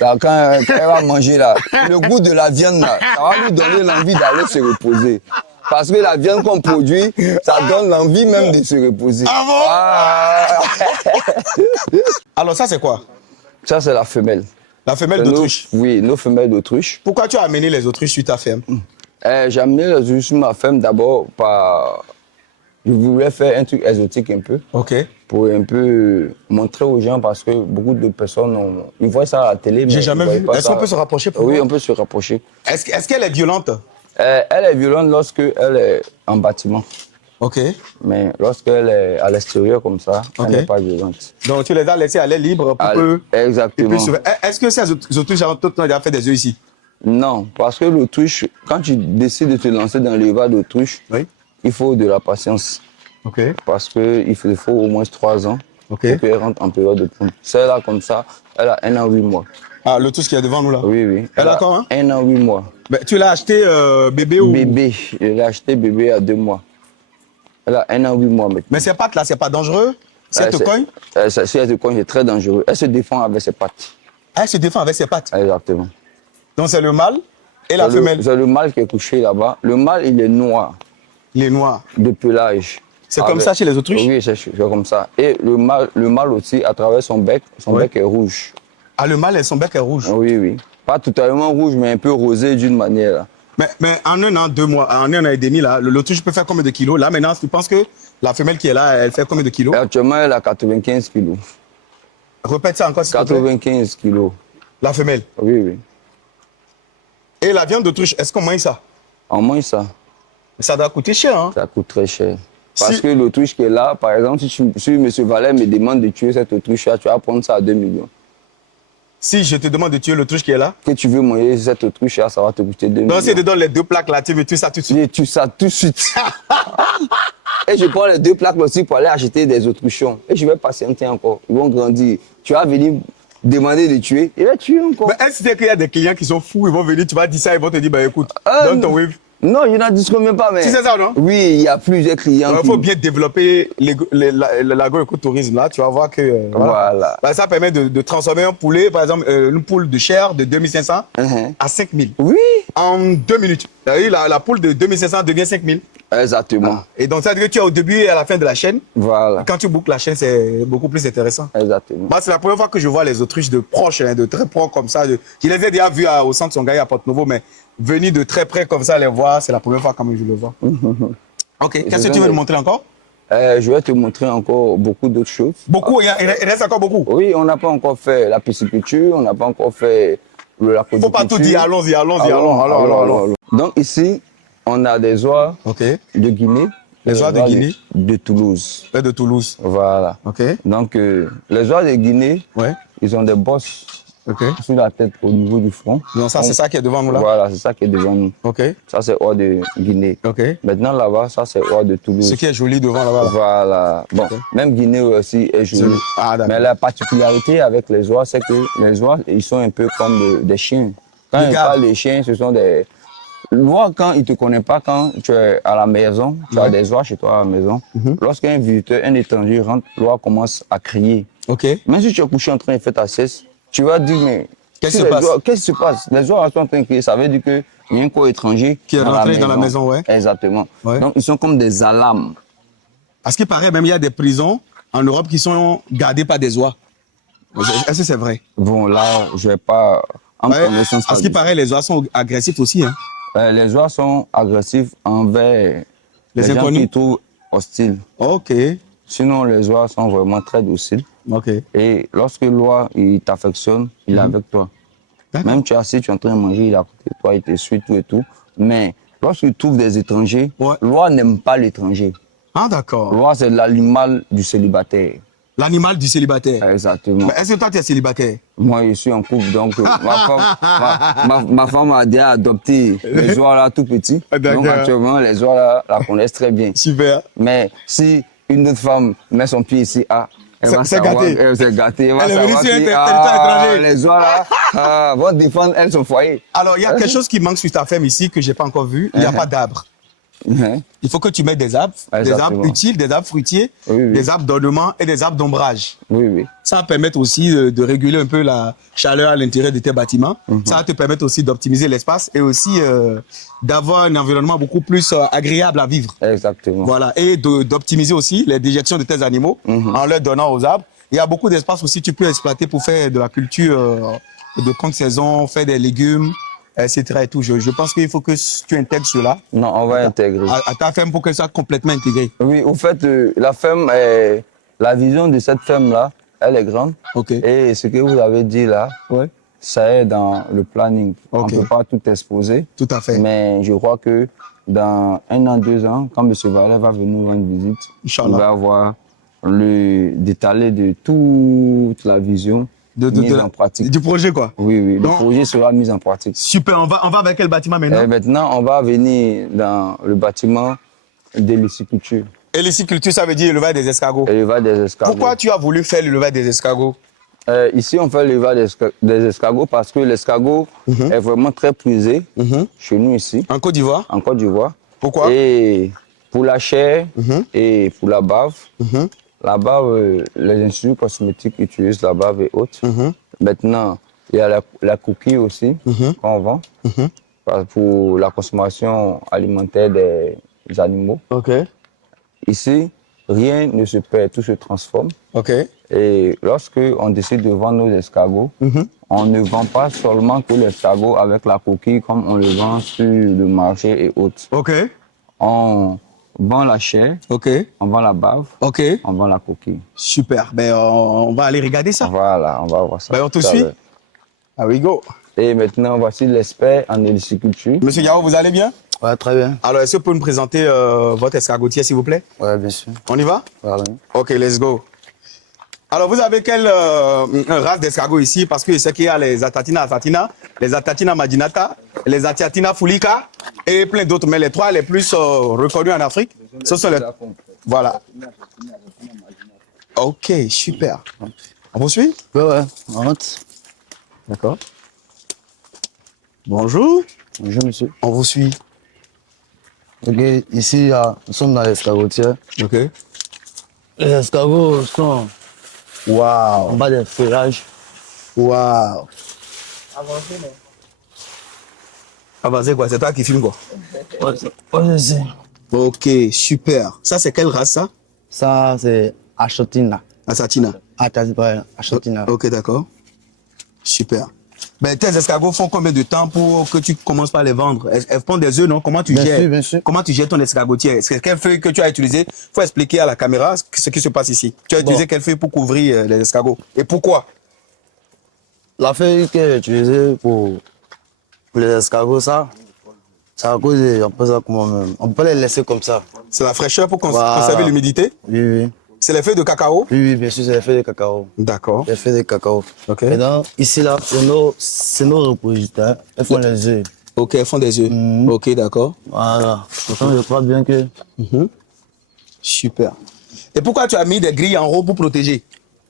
là, quand elle va manger là, le goût de la viande là, ça va lui donner l'envie d'aller se reposer. Parce que la viande qu'on produit, ça donne l'envie même de se reposer. Ah bon? Alors ça, c'est quoi? Ça, c'est la femelle. La femelle d'autruche. Oui, nos femelles d'autruche. Pourquoi tu as amené les autruches sur ta ferme? J'ai amené les autruches sur ma ferme d'abord par... Je voulais faire un truc exotique un peu. Ok. Pour un peu montrer aux gens parce que beaucoup de personnes, ils voient ça à la télé. mais J'ai ils jamais voient vu. pas Est-ce ça. qu'on peut se rapprocher pour Oui, voir? on peut se rapprocher. Est-ce qu'elle est violente? Elle est violente lorsqu'elle est en bâtiment. Ok. Mais lorsqu'elle est à l'extérieur comme ça, Ok. elle n'est pas violente. Donc tu les as laissés aller libres pour que... Exactement. Est-ce que ces autruches ont déjà fait des œufs ici? Non, parce que l'autruche, quand tu décides de te lancer dans l'élevage d'autruche, Oui. il faut de la patience. Ok. Parce qu'il faut au moins 3 ans Ok. pour qu'elle rentre en période de ponte. Celle-là, comme ça, elle a 1 an, 8 mois. Ah, l'autruche qui est devant nous là? Oui, oui. Elle a quand, hein? 1 an, 8 mois. Ben, tu l'as acheté bébé ou... Bébé, je l'ai acheté bébé à 2 mois. Elle a 1 an, 8 mois maintenant. Mais ces pattes là, c'est pas dangereux? Si elle te cogne? Si elle te cogne, c'est très dangereux. Elle se défend avec ses pattes. Elle se défend avec ses pattes. Exactement. Donc c'est le mâle et la femelle. C'est le mâle qui est couché là-bas. Le mâle, il est noir, Il est noir. de pelage. C'est comme ça chez les autruches? Oui, c'est comme ça. Et le mâle aussi, à travers son bec est rouge. Ah, le mâle, son bec est rouge. Oui, oui. Pas totalement rouge, mais un peu rosé d'une manière. Là. Mais en 1 an, 2 mois, en 1 an et demi, là, l'autruche peut faire combien de kilos? Là, maintenant, tu penses que la femelle qui est là, elle fait combien de kilos? Actuellement, elle a 95 kilos. Répète ça encore, s'il te plaît. 95 kilos. La femelle. Oui, oui. Et la viande d'autruche, est-ce qu'on mange ça? En moins ça, Ça doit coûter cher, hein? ça coûte très cher. Parce Si- que l'autruche qui est là, par exemple, si M. Vallet me demande de tuer cette autruche-là, tu vas prendre ça à 2 millions. Si je te demande de tuer l'autruche qui est là, Que tu veux manger cette autruche-là, ça va te coûter 2 millions. donc si je te donne les 2 plaques là, tu veux tuer ça tout de suite. Je tue ça tout de suite. Et je prends les 2 plaques aussi pour aller acheter des autruchons. Et je vais patienter encore. Ils vont grandir. Tu vas venir demander de tuer, il va tuer encore. Mais est-ce qu'il y a des clients qui sont fous, ils vont venir, tu vas dire ça, ils vont te dire, bah écoute, Ah, donne ton wave. Non, je n'en disconviens pas, mais... Si c'est ça, non? Oui, il y a plusieurs clients Il qui... faut bien développer l'agroécotourisme là, tu vas voir que Voilà. Bah, ça permet de transformer un poulet, par exemple, une poule de chair de 2500 à 5000 Oui, en 2 minutes. Vous avez vu, la poule de 2500 devient 5000. exactement. Et donc ça veut dire que tu es au début et à la fin de la chaîne. Voilà, Quand tu boucles la chaîne, c'est beaucoup plus intéressant. exactement. Moi, c'est la première fois que je vois les autruches de proche, hein, de très proche comme ça. Je les ai déjà vus au centre Songhai à Porte-Nouveau, mais venir de très près comme ça les voir, c'est la première fois quand même que je le vois. Ok, qu'est-ce que tu veux nous montrer encore? Je vais te montrer encore beaucoup d'autres choses. Beaucoup, il reste encore beaucoup. Oui, on n'a pas encore fait la pisciculture, on n'a pas encore fait l'aquaculture. Faut pas tout dire, allons-y, allons. Donc ici, on a des oies Ok. de Guinée. Les oies de Guinée? De Toulouse. Et de Toulouse. Voilà. Ok. Donc, les oies de Guinée, Ouais. ils ont des bosses Ok. sur la tête au niveau du front. Donc ça, c'est ça qui est devant nous là. Voilà, c'est ça qui est devant nous. Ok. Ça, c'est oie de Guinée. Ok. Maintenant, là-bas, ça, c'est oie de Toulouse. Ce qui est joli devant là-bas. là. Voilà. Bon, même Guinée aussi est jolie. Ah, d'accord. Mais la particularité avec les oies, c'est que les oies, ils sont un peu comme des chiens. Quand Des on gardes. parle des chiens, ce sont des L'oie, quand il ne te connaît pas, quand tu es à la maison, tu as des oies chez toi à la maison, lorsqu'un visiteur, un étranger rentre, l'oie commence à crier. Ok. Même si tu es couché en train de faire ta sieste, tu vas dire, mais Qu'est-ce qui se passe? Les oies sont en train de crier, ça veut dire qu'il y a un corps étranger qui est rentré dans la maison, ouais. Exactement. Ouais. Donc, ils sont comme des alarmes. À ce qui paraît, même il y a des prisons en Europe qui sont gardées par des oies. Est-ce que c'est vrai? Bon, là, je ne vais pas en connaissance. À ce qui paraît, les oies sont agressifs aussi. Hein. Les oies sont agressifs envers les gens inconnus qui trouvent hostiles. Ok. Sinon, les oies sont vraiment très dociles. Ok. Et lorsque l'oie il t'affectionne, il est avec toi. Même tu es assis, tu es en train de manger, il est à côté de toi, il te suit, tout et tout. Mais lorsqu'il trouve des étrangers, l'oie n'aime pas l'étranger. Ah, d'accord. L'oie, c'est l'animal du célibataire. L'animal du célibataire. Exactement. Mais est-ce que toi, tu es célibataire? Moi, je suis en couple, donc ma femme a déjà adopté les oies là tout petits. Donc actuellement, les oies là la connaissent très bien. Super. Mais si une autre femme met son pied ici, elle va savoir, elle s'est gâtée. Elle va savoir que les oies là vont défendre son foyer. Alors, il y a quelque chose qui manque sur ta ferme ici que je n'ai pas encore vu. Il n'y a pas d'arbres. Il faut que tu mettes des arbres utiles, des arbres fruitiers, des arbres d'ornement et des arbres d'ombrage. Ça va permettre aussi de réguler un peu la chaleur à l'intérieur de tes bâtiments. Ça va te permettre aussi d'optimiser l'espace et aussi d'avoir un environnement beaucoup plus agréable à vivre. Exactement. Voilà. Et d'optimiser aussi les déjections de tes animaux en leur donnant aux arbres. Il y a beaucoup d'espace aussi que tu peux exploiter pour faire de la culture de contre-saison, faire des légumes, etc. Et tout. Je pense qu'il faut que tu intègres cela. Non, on va intégrer. À ta ferme pour qu'elle soit complètement intégrée. Oui, au fait, la ferme, la vision de cette ferme-là, elle est grande. Et ce que vous avez dit là, ça est dans le planning. On ne peut pas tout exposer. Tout à fait. Mais je crois que dans 1 an, 2 ans, quand M. Vallet va venir rendre visite, il va avoir le détaillé de toute la vision. Mise en pratique. Du projet, quoi. Oui. Donc, le projet sera mis en pratique. Super. On va avec quel bâtiment maintenant? Maintenant, on va venir dans le bâtiment de l'héliciculture. L'héliciculture, ça veut dire l'élevage des escargots. L'élevage des escargots. Pourquoi tu as voulu faire l'élevage des escargots? Ici, on fait l'élevage des escargots parce que l'escargot est vraiment très prisé chez nous ici. En Côte d'Ivoire? En Côte d'Ivoire. Pourquoi? Et pour la chair et pour la bave. La bave, les instituts cosmétiques utilisent la bave et autres. Maintenant, il y a la coquille aussi qu'on vend pour la consommation alimentaire des animaux. Ici, rien ne se perd, tout se transforme. Et lorsque on décide de vendre nos escargots, on ne vend pas seulement que l'escargot avec la coquille comme on le vend sur le marché et autres. On vend la chair, on vend la bave, on vend la coquille. Super. Ben, on va aller regarder ça. Voilà, on va voir ça. Ben, on te suit. Ah we go. Et maintenant, voici l'expert en héliciculture. Monsieur Yao, vous allez bien? Ouais, très bien. Alors, est-ce que vous pouvez me présenter votre escargotier, s'il vous plaît? Ouais, bien sûr. On y va? Voilà. Ok, let's go. Alors, vous avez quelle race d'escargot ici? Parce que je sais qu'il y a les Atatina Atatina, les Atatina Madinata, les Atatina Fulika et plein d'autres. Mais les 3 les plus reconnus en Afrique, ce sont les... Voilà. Ok, super. On vous suit? Ouais, on rentre. D'accord. Bonjour. Bonjour, monsieur. On vous suit. Ok, ici, nous sommes dans l'escargotière. Ok. Les escargots sont en bas des feuillages. Waouh. Avancez quoi? C'est toi qui filmes quoi? Ouais, c'est... Ok, super. Ça, c'est quelle race ça? Ça, c'est Achatina. Achatina. Achatina. Ok, d'accord. Super. Ben, tes escargots font combien de temps pour que tu commences par les vendre? Elles font des œufs, non? Comment tu gères? Bien sûr. Comment tu gères ton escargotier? Quelle feuille que tu as utilisé? Il faut expliquer à la caméra ce qui se passe ici. Tu as utilisé quelle feuille pour couvrir les escargots? Et pourquoi? La feuille que j'ai utilisée pour les escargots, ça, c'est à cause de... On peut les laisser comme ça. C'est la fraîcheur pour conserver l'humidité? Oui. C'est les feuilles de cacao? Oui, bien sûr, c'est les feuilles de cacao. D'accord. Les feuilles de cacao. Ok. Maintenant, ici, là, c'est nos repositeurs. Elles font les œufs. Ok, elles font des œufs. Ok, d'accord. Voilà. Pourtant, je crois bien que... Super. Et pourquoi tu as mis des grilles en haut pour protéger?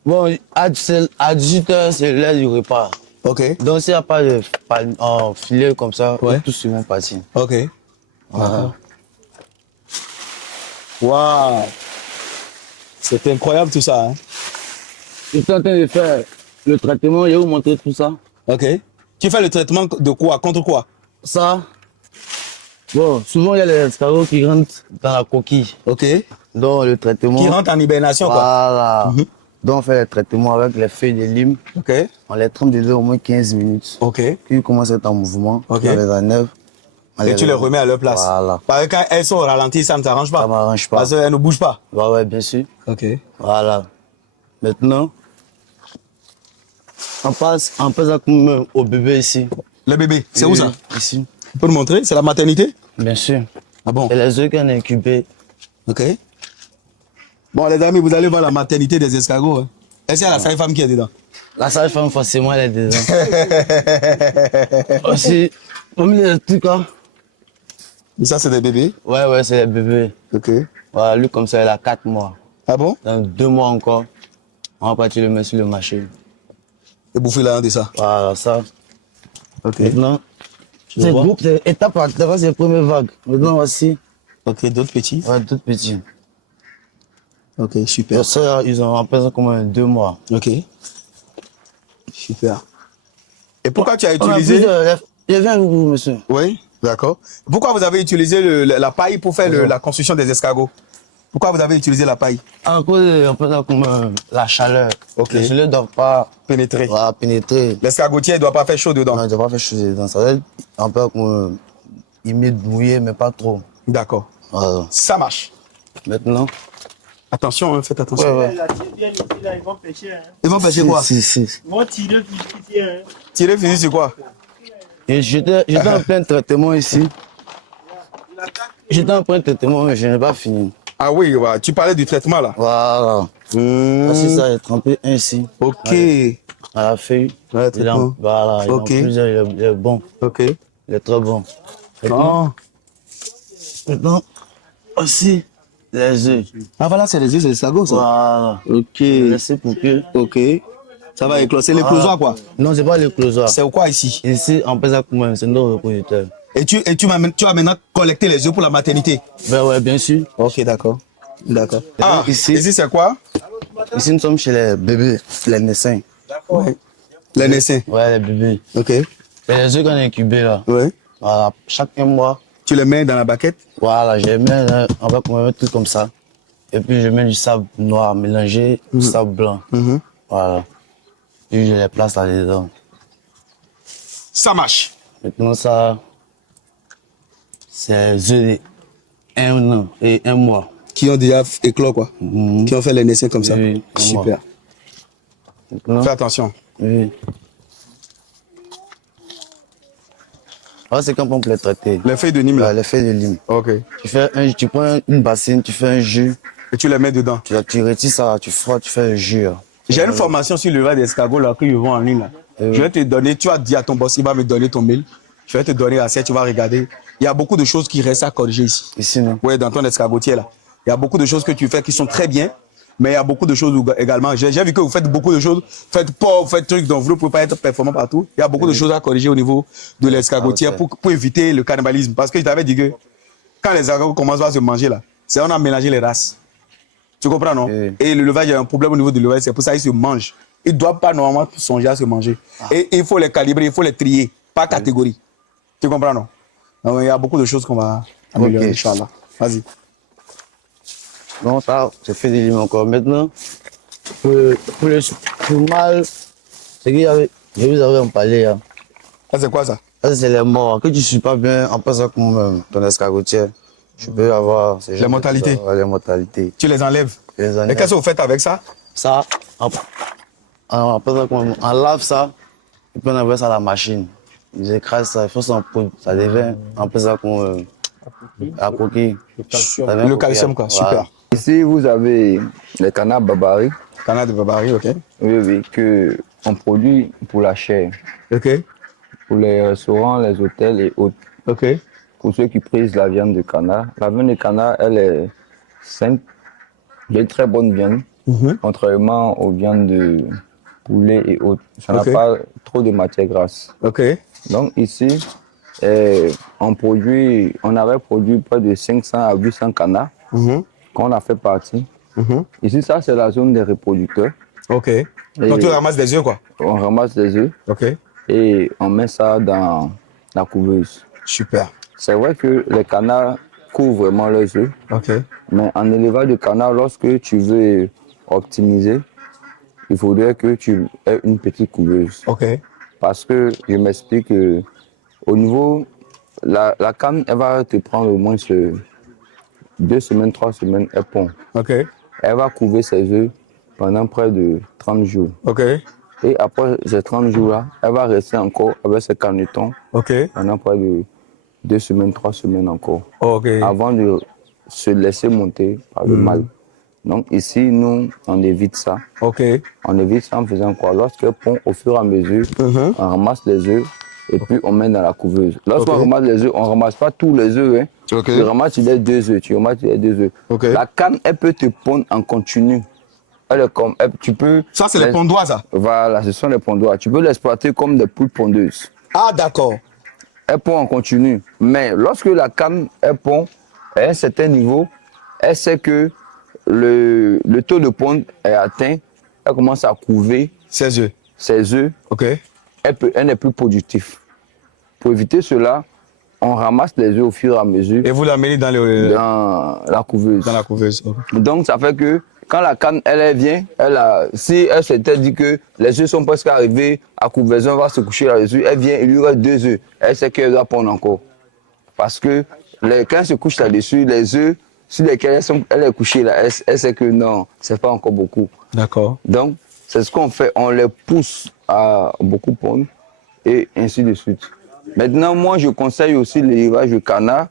Bon, à 18h, c'est l'heure du repas. Ok. Donc, s'il n'y a pas de filet comme ça, Ouais. tout sur mon parti. Ok. Voilà. Waouh. C'est incroyable tout ça. Hein? Je suis en train de faire le traitement, je vais vous montrer tout ça. Ok. Tu fais le traitement de quoi? Contre quoi? Ça, bon, souvent il y a les escargots qui rentrent dans la coquille. Ok. Donc, le traitement. Qui rentre en hibernation quoi? Voilà. Donc, on fait le traitement avec les feuilles de lime. Ok. On les trempe dedans au moins 15 minutes. Ok. Puis, ils commencent à être en mouvement. Ok. On les enlève. Et tu les remets à leur place. Voilà. Parce que quand elles sont au ralenti, ça ne t'arrange pas. Ça m'arrange pas. Parce qu'elles ne bougent pas. Ouais, ouais, bien sûr. Ok. Voilà. Maintenant, on passe comme au bébé ici. Le bébé, c'est où ça? Ici. Tu peux nous montrer? C'est la maternité? Bien sûr. Ah bon? C'est les œufs qu'on a incubés. Ok. Bon, les amis, vous allez voir la maternité des escargots. Hein. Est-ce qu'il y a la sage-femme qui est dedans? La sage-femme, forcément, elle est dedans. Aussi, au milieu de tout, quoi. Et ça, c'est des bébés? Ouais, c'est les bébés. Ok. Voilà, lui, comme ça, il a 4 mois. Ah bon? Dans 2 mois encore, on va partir le mettre sur le marché. Et bouffer là de ça. Voilà, ça. Ok. Maintenant, le c'est vois. groupe, c'est étape par étape, c'est la première vague. Maintenant, voici, Ok, d'autres petits. ouais, tout petit. Ok, super. Ça, ils ont à peu près comme 2 mois. Ok. Super. Et pourquoi tu as On a utilisé... je viens avec vous, monsieur. Oui, d'accord. Pourquoi vous avez utilisé la paille pour faire la construction des escargots? Pourquoi vous avez utilisé la paille? En cause, on peut dire comme la chaleur. Ok. Les chaleurs ne doivent pas Pénétrer. voilà, pénétrer. L'escargotier ne doit pas faire chaud dedans. Non, il ne doit pas faire chose dedans. Ça va être un peu comme humide, mouillé, mais pas trop. D'accord. Voilà. Ça marche. Maintenant. Attention, hein, faites attention. Ouais. Là, bien ici, là, ils vont pêcher. Hein. Ils vont pêcher quoi? Si. Ils vont tirer fusil. Hein. Tirer fusil sur quoi? Et j'étais en plein traitement ici. J'étais en plein traitement, mais je n'ai pas fini. Ah oui, bah, tu parlais du traitement là. Voilà. Voici ça, j'ai trempé un ici. Ok. À la feuille. Ouais, Il en, voilà, il en Ok. plusieurs, il est bon. Ok. Il est très bon. Oh. Maintenant, aussi, les œufs. Ah voilà, c'est les yeux, c'est les sagots ça. Voilà. Ok. Laissez pour que. Ok. Ça va éclore. C'est l'éclosoir quoi. Non, c'est pas l'éclosoir. C'est quoi ici? Ici, on peut ça comme c'est nos reproducteurs. Et tu vas maintenant collecter les œufs pour la maternité. Ben ouais, bien sûr. Ok, d'accord. D'accord. Ah, Ici. ici c'est quoi? Ici, nous sommes chez les bébés, les naissants. Ouais. Les naissants. Ouais, les bébés. Ok. C'est les œufs qu'on a incubés là. Ouais. Voilà, chaque 1 mois. Tu les mets dans la baquette? Voilà, je mets on va un truc comme ça. Et puis je mets du sable noir mélangé du sable blanc. Voilà. Puis je les place là-dedans. Ça marche. Maintenant ça, c'est les œufs de 1 an et 1 mois. Qui ont déjà éclos quoi. Qui ont fait les naissants comme ça. Oui, Super. Maintenant, Fais attention. oui. Voilà, c'est quand on peut les traiter. Les feuilles de Nîmes là. Ouais, les feuilles de lime. Ok. Tu prends une bassine, tu fais un jus, Et tu les mets dedans. tu retires ça, tu frottes, tu fais un jus. Là. J'ai une formation sur le l'élevage d'escargots là que je vends en ligne là. Je vais te donner, tu vas dire à ton boss, il va me donner ton mail. Je vais te donner l'assiette, tu vas regarder. Il y a beaucoup de choses qui restent à corriger ici. Ici, non? Oui, dans ton escargotier là. Il y a beaucoup de choses que tu fais qui sont très bien, mais il y a beaucoup de choses également. J'ai vu que vous faites beaucoup de choses, faites pas, faites trucs dont vous ne pouvez pas être performant partout. Il y a beaucoup de choses à corriger au niveau de l'escargotier pour éviter le cannibalisme. Parce que je t'avais dit que quand les escargots commencent à se manger là, c'est on a mélangé les races. Tu comprends, non? Oui. Et l'élevage, il y a un problème au niveau de l'élevage, c'est pour ça qu'ils se mangent. Ils ne doivent pas normalement songer à se manger. Et il faut les calibrer, il faut les trier, par catégorie. Tu comprends, non? Donc, il y a beaucoup de choses qu'on va améliorer, Inch'Allah. Vas-y. Donc ça, c'est fait des limes encore. Maintenant, pour le mal, c'est que je vous avais en parlé. Hein. Ça, c'est quoi ça? Ça, c'est les morts. Que tu ne suis pas bien en passant comme ton escargotier, tu peux avoir Les mortalités. Les mortalités. Tu les enlèves. Tu les enlèves. Et qu'est-ce que vous faites avec ça? Ça, on lave ça, et puis on envoie ça à la machine. Ils écrasent ça, il faut ça en poudre. Ça devient un peu ça comme la coquille. Le calcium, quoi. Voilà. Super. Ici, vous avez les canards barbaries, Canard de barbarie, ok. oui, que on produit pour la chair, Ok. pour les restaurants, les hôtels et autres. Ok. Pour ceux qui prisent la viande de canard, la viande de canard, elle est sainte, il y a une très bonne viande, contrairement aux viandes de poulet et autres. Ça n'a Ok. pas trop de matière grasse. Ok. Donc ici, on avait produit près de 500 à 800 canards qu'on a fait partie. Ici, ça, c'est la zone des reproducteurs. Ok. Donc tu ramasses des œufs, quoi. On ramasse les œufs Ok. et on met ça dans la couveuse. Super. C'est vrai que les canards couvrent vraiment leurs œufs, Ok. mais en élevage de canards, lorsque tu veux optimiser, il faudrait que tu aies une petite couveuse. Ok. Parce que, je m'explique, au niveau, la canne, elle va te prendre au moins 2 semaines, 3 semaines, elle pond. Ok. Elle va couver ses œufs pendant près de 30 jours. Ok. Et après ces 30 jours-là, elle va rester encore avec ses canetons Ok. pendant près de 2 semaines, 3 semaines encore. Ok. Avant de se laisser monter par le mâle. Donc ici, nous, on évite ça. Ok. On évite ça en faisant quoi? Lorsqu'elle pond, au fur et à mesure, on ramasse les œufs et puis on met dans la couveuse. Lorsqu'on ramasse les œufs, on ne ramasse pas tous les œufs. Hein. Ok. Tu ramasses, tu laisses 2 œufs. Tu ramasses, tu laisses 2 œufs. Ok. La canne, elle peut te pondre en continu. Elle est comme, tu peux... Ça, c'est les pondois, ça. Voilà, ce sont les pondois. Tu peux l'exploiter comme des poules pondeuses. Ah, d'accord. Elle pond en continu. Mais lorsque la canne, elle pond à un certain niveau, elle sait que le taux de ponde est atteint. Elle commence à couver Ses œufs. ses œufs. Ok. Elle n'est plus productive. Pour éviter cela, on ramasse les œufs au fur et à mesure Et vous l'amenez dans dans la couveuse. dans la couveuse. Ok. Donc ça fait que quand la canne elle vient, si elle s'était dit que les œufs sont presque arrivés à couvaison, elle va se coucher là-dessus, elle vient, il y aura 2 œufs. Elle sait qu'elle doit pondre encore. Parce que quand elle se couche là-dessus, les œufs sur lesquels elle est couchée là, elle sait que non, c'est pas encore beaucoup. D'accord. Donc c'est ce qu'on fait, on les pousse à beaucoup pondre et ainsi de suite. Maintenant, moi je conseille aussi l'élevage de canard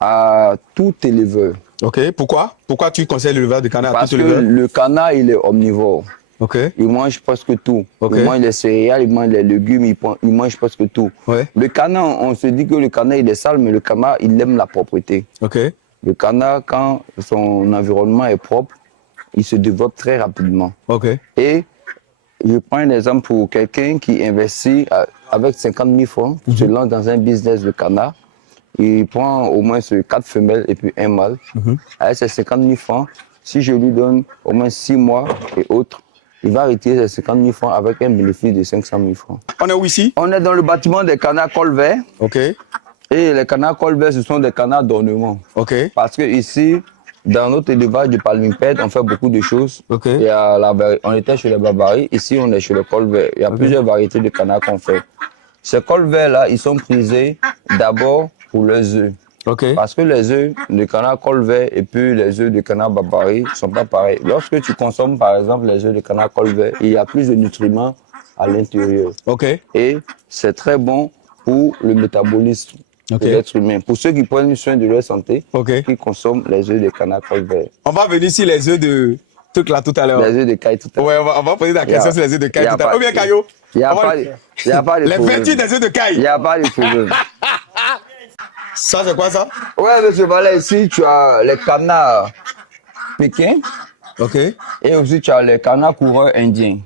à tout éleveur. Ok. Pourquoi? Pourquoi tu conseilles l'élevage de canard à Parce tout que éleveur? le canard, il est omnivore. Ok. Il mange presque tout. Ok. Il mange les céréales, il mange les légumes, il mange presque tout. Ouais. Le canard, on se dit que le canard, il est sale, mais le canard, il aime la propreté. Ok. Le canard, quand son environnement est propre, il se développe très rapidement. Ok. Et je prends un exemple pour quelqu'un qui investit avec 50 000 francs, qui se lance dans un business de canard. Il prend au moins 4 femelles et puis un mâle. Avec ces 50 000 francs, si je lui donne au moins 6 mois et autres, il va retirer ces 50 000 francs avec un bénéfice de 500 000 francs. On est où ici? On est dans le bâtiment des canards col vert. Ok. Et les canards col vert, ce sont des canards d'ornement. Ok. Parce que ici, dans notre élevage de palmipèdes, on fait beaucoup de choses. Ok. On était chez les barbaries, ici on est chez le col vert. Il y a plusieurs variétés de canards qu'on fait. Ces cols verts-là, ils sont prisés d'abord pour leurs œufs. Ok. Parce que les œufs de canard col vert et puis les œufs de canard barbarie ne sont pas pareils. Lorsque tu consommes par exemple les œufs de canard col vert, il y a plus de nutriments à l'intérieur. Ok. Et c'est très bon pour le métabolisme Ok. de l'être humain. Pour ceux qui prennent soin de leur santé, Ok. qui consomment les œufs de canard col vert. On va venir sur les œufs de truc là tout à l'heure. Les œufs de caille tout à l'heure. Ouais, on va poser la question sur les œufs de caille tout à l'heure. Ou bien Caillot? Il n'y a, On va- pas de Les problème. 28 des œufs de Il caille. n'y a pas de problème. Ça, c'est quoi ça? Ouais, monsieur Valais, ici, tu as les canards pékins Ok. et aussi tu as les canards coureurs indiens.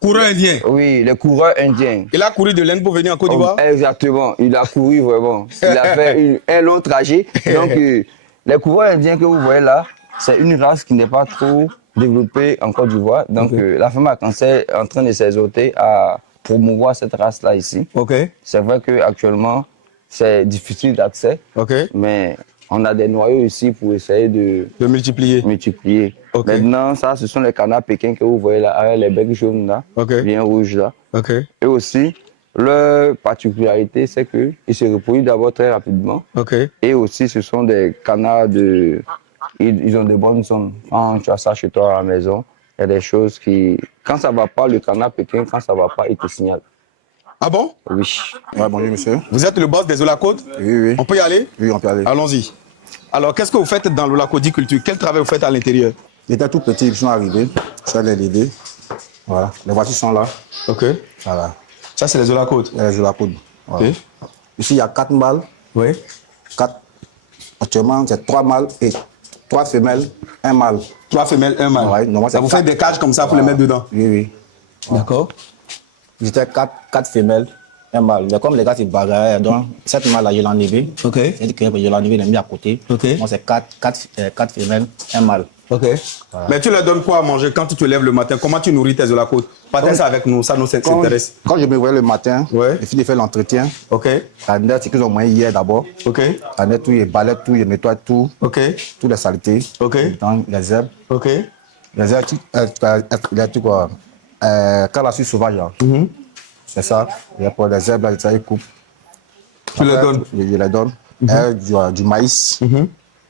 Coureur indien. Oui, les coureurs indiens. Il a couru de l'Inde pour venir en Côte d'Ivoire? Exactement, il a couru vraiment. Il a fait un long trajet. Donc, les coureurs indiens que vous voyez là, c'est une race qui n'est pas trop développée en Côte d'Ivoire. Donc, la femme a cancer est en train de s'exhorter à promouvoir cette race-là ici. Ok. C'est vrai qu'actuellement, c'est difficile d'accès, Ok. mais on a des noyaux ici pour essayer de De multiplier. multiplier. Ok. Maintenant, ça, ce sont les canards pékins que vous voyez là, avec les becs jaunes là, Ok. bien rouges là. Ok. Et aussi, leur particularité, c'est qu'ils se reproduisent d'abord très rapidement. Ok. Et aussi, ce sont des canards de... Ils ont de bonnes zones. Quand tu as ça chez toi à la maison, il y a des choses qui... Quand ça ne va pas, le canard pékin, quand ça ne va pas, il te signale. Ah bon? Oui. Ouais, bonjour monsieur. Vous êtes le boss des Olacôtes? Oui, oui. On peut y aller? Oui, on peut aller. Allons-y. Alors, qu'est-ce que vous faites dans l'olacodiculture? Quel travail vous faites à l'intérieur? Ils étaient tout petits, ils sont arrivés. Je vais les aider. Voilà. Les voitures sont là. Ok. Voilà. Ça, c'est les Olacôtes. Je la coude. Voilà. Ok. Ici, il y a 4 mâles. Oui. 4. Actuellement, c'est 3 mâles et 3 femelles, un mâle. 3 femelles, un mâle. Ouais, normalement, Ça c'est vous fait quatre. des cages comme ça pour les mettre dedans? Oui, oui. D'accord. J'étais quatre femelles, un mâle. Mais comme les gars, c'est bagarre, donc cette mâle-là, je l'ai enlevé. Ok. C'est-à-dire que je l'ai enlevé, je l'ai mis à côté. Ok. Moi, c'est quatre femelles, un mâle. Ok. Voilà. Mais tu leur donnes quoi à manger quand tu te lèves le matin? Comment tu nourris tes olacos? Partage ça avec nous, ça nous intéresse. Quand je me réveille le matin, je finis de faire l'entretien. Ok. La net, c'est qu'ils ont moins hier d'abord. Ok. La net, tout, je balaye tout, je nettoie tout. Ok. Toutes les saletés. Ok. Dans les herbes. Ok. Les herbes, quoi. Quand la suite sauvage, là. C'est ça. Et pour les herbes, là, ça, ils coupent. Tu les donnes? Je les donne. Du maïs.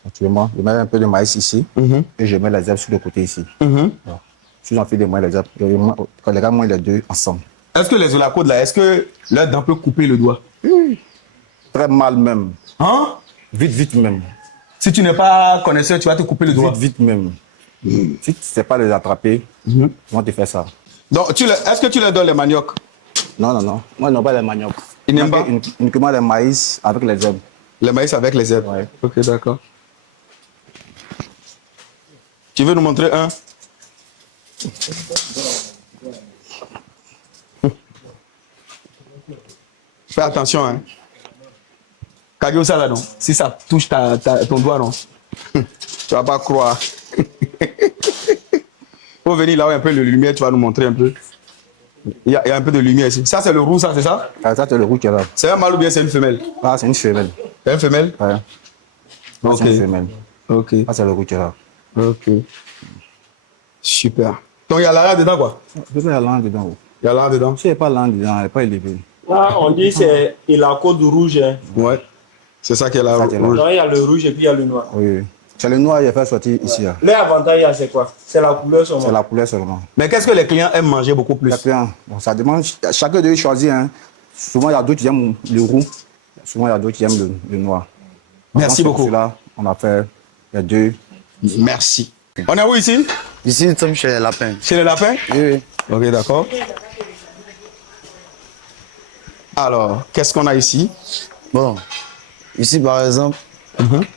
Actuellement, je mets un peu de maïs ici. Et je mets les herbes sur le côté ici. Si j'en fais des moyens, les herbes, quand les gars mangent les deux ensemble. Est-ce que les olacos là, est-ce que leur dent peut couper le doigt? Très mal même. Hein? Vite même. Si tu n'es pas connaisseur, tu vas te couper le doigt. Vite même. Si tu ne sais pas les attraper, comment tu fais ça? Donc, est-ce que tu leur donnes les maniocs? Non. Moi, je n'aime pas les maniocs. Ils n'aiment pas? Uniquement les maïs avec les herbes. Les maïs avec les herbes? Ouais. Ok, d'accord. Tu veux nous montrer un? Fais attention, hein. Kagyo ça là, non? Si ça touche ton doigt, non? Tu vas pas croire. Faut venir là où il y a un peu de lumière, tu vas nous montrer un peu. Il y a un peu de lumière ici. Ça, c'est le roux, ça, c'est ça? Ah, ça, c'est le roux qui est là. C'est un mâle ou bien c'est une femelle? Ah, c'est une femelle. C'est une femelle? Ouais. Ok. C'est une femelle. Ok. Ah, c'est le roux qui est là. Ok. Super. Donc, il y a la dedans, quoi? Je peux la langue dedans. Il y a la dedans? Si il n'y a pas langue dedans, elle n'est pas élevée. Là, on dit c'est la côte rouge. Hein. Ouais. C'est ça qui est là. Ça qui est là. Rouge. Donc, il y a le rouge et puis il y a le noir. Oui. C'est le noir, il a fait sortir ici. Là. L'avantage, c'est quoi? C'est la couleur seulement. C'est la couleur seulement. Mais qu'est-ce que les clients aiment manger beaucoup plus? Les clients, bon, ça demande, chacun de eux choisit. Hein. Souvent, il y a d'autres qui aiment le roux. Souvent, il y a d'autres qui aiment le noir. Merci beaucoup. Là, on a fait les deux. Merci. On est où ici? Ici, nous sommes chez les lapins. Chez les lapins? Oui. Ok, d'accord. Alors, qu'est-ce qu'on a ici? Bon, ici, par exemple,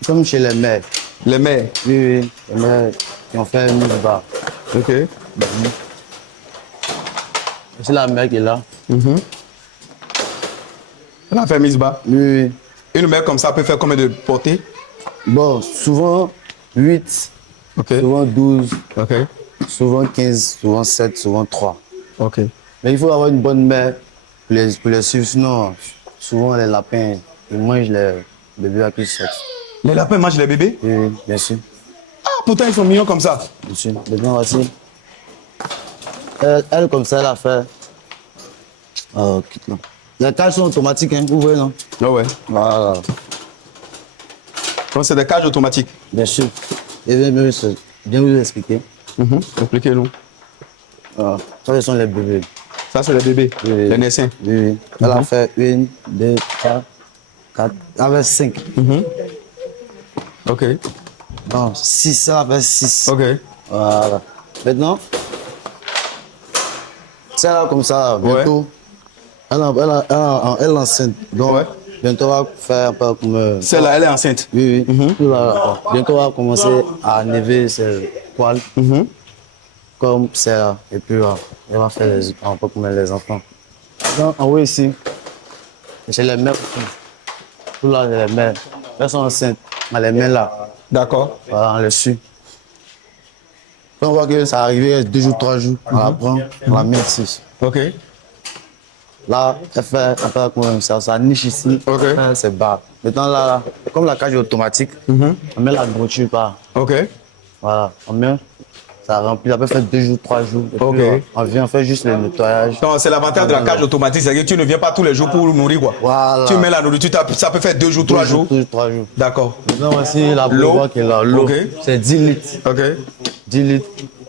comme chez les mères. Les mères? Oui, les mères qui ont fait un bar. Ok. C'est la mère qui est là. Elle a fait mise bas. Oui. Une mère comme ça peut faire combien de portées? Bon, souvent 8, Ok. souvent 12, Ok. souvent 15, souvent 7, souvent 3. Ok. Mais il faut avoir une bonne mère pour les suivre. Sinon, souvent les lapins, ils mangent les bébés à qui sortent. Les lapins mangent les bébés? Oui, bien sûr. Ah, pourtant ils sont mignons comme ça. Bien sûr. Bébé, voici. Elle, comme ça, elle a fait. Quitte là. Les cages sont automatiques, hein, vous voyez, non? Ah ouais. Voilà. Donc c'est des cages automatiques. Bien sûr. Et bien vous expliquer. Expliquez-nous. Ça, ce sont les bébés. Ça, c'est les bébés, Oui. les naissants. Oui. Elle a fait 1, 2, 3, 4, avec 5. Ok. Non, 6, elle a fait 6. Ok. Voilà. Maintenant, celle-là comme ça, bientôt, elle est enceinte. Donc, Ouais. bientôt, on va faire un peu comme... Celle-là, elle est enceinte. Oui. Tout là, bientôt, on va commencer à enlever ses poils. Comme celle-là. Et puis, elle va faire un peu comme les enfants. Donc, en haut ici, c'est les mères aussi. Tout là, c'est les mères. Elles sont enceintes. On les met là. D'accord. Voilà, on les suit. Quand on voit que ça arrive, il reste 2 jours, 3 jours, on la prend, on la met ici. Ok. Là, elle fait un peu comme ça niche ici, Ok. c'est bas. Maintenant, là, comme la cage est automatique, on met la nourriture par. Ok. Voilà, on met, ça remplit, ça peut faire 2 jours, 3 jours. Et Ok. puis, on vient faire juste le nettoyage. Donc c'est l'avantage de la cage automatique, c'est que tu ne viens pas tous les jours pour nourrir quoi. Voilà. Tu mets la nourriture, ça peut faire 2 jours, 3 jours. 2 jours, 3 jours. D'accord. Maintenant, voici la L'eau. boîte qui est là. L'eau, Ok. c'est 10 litres. Ok. 10 litres.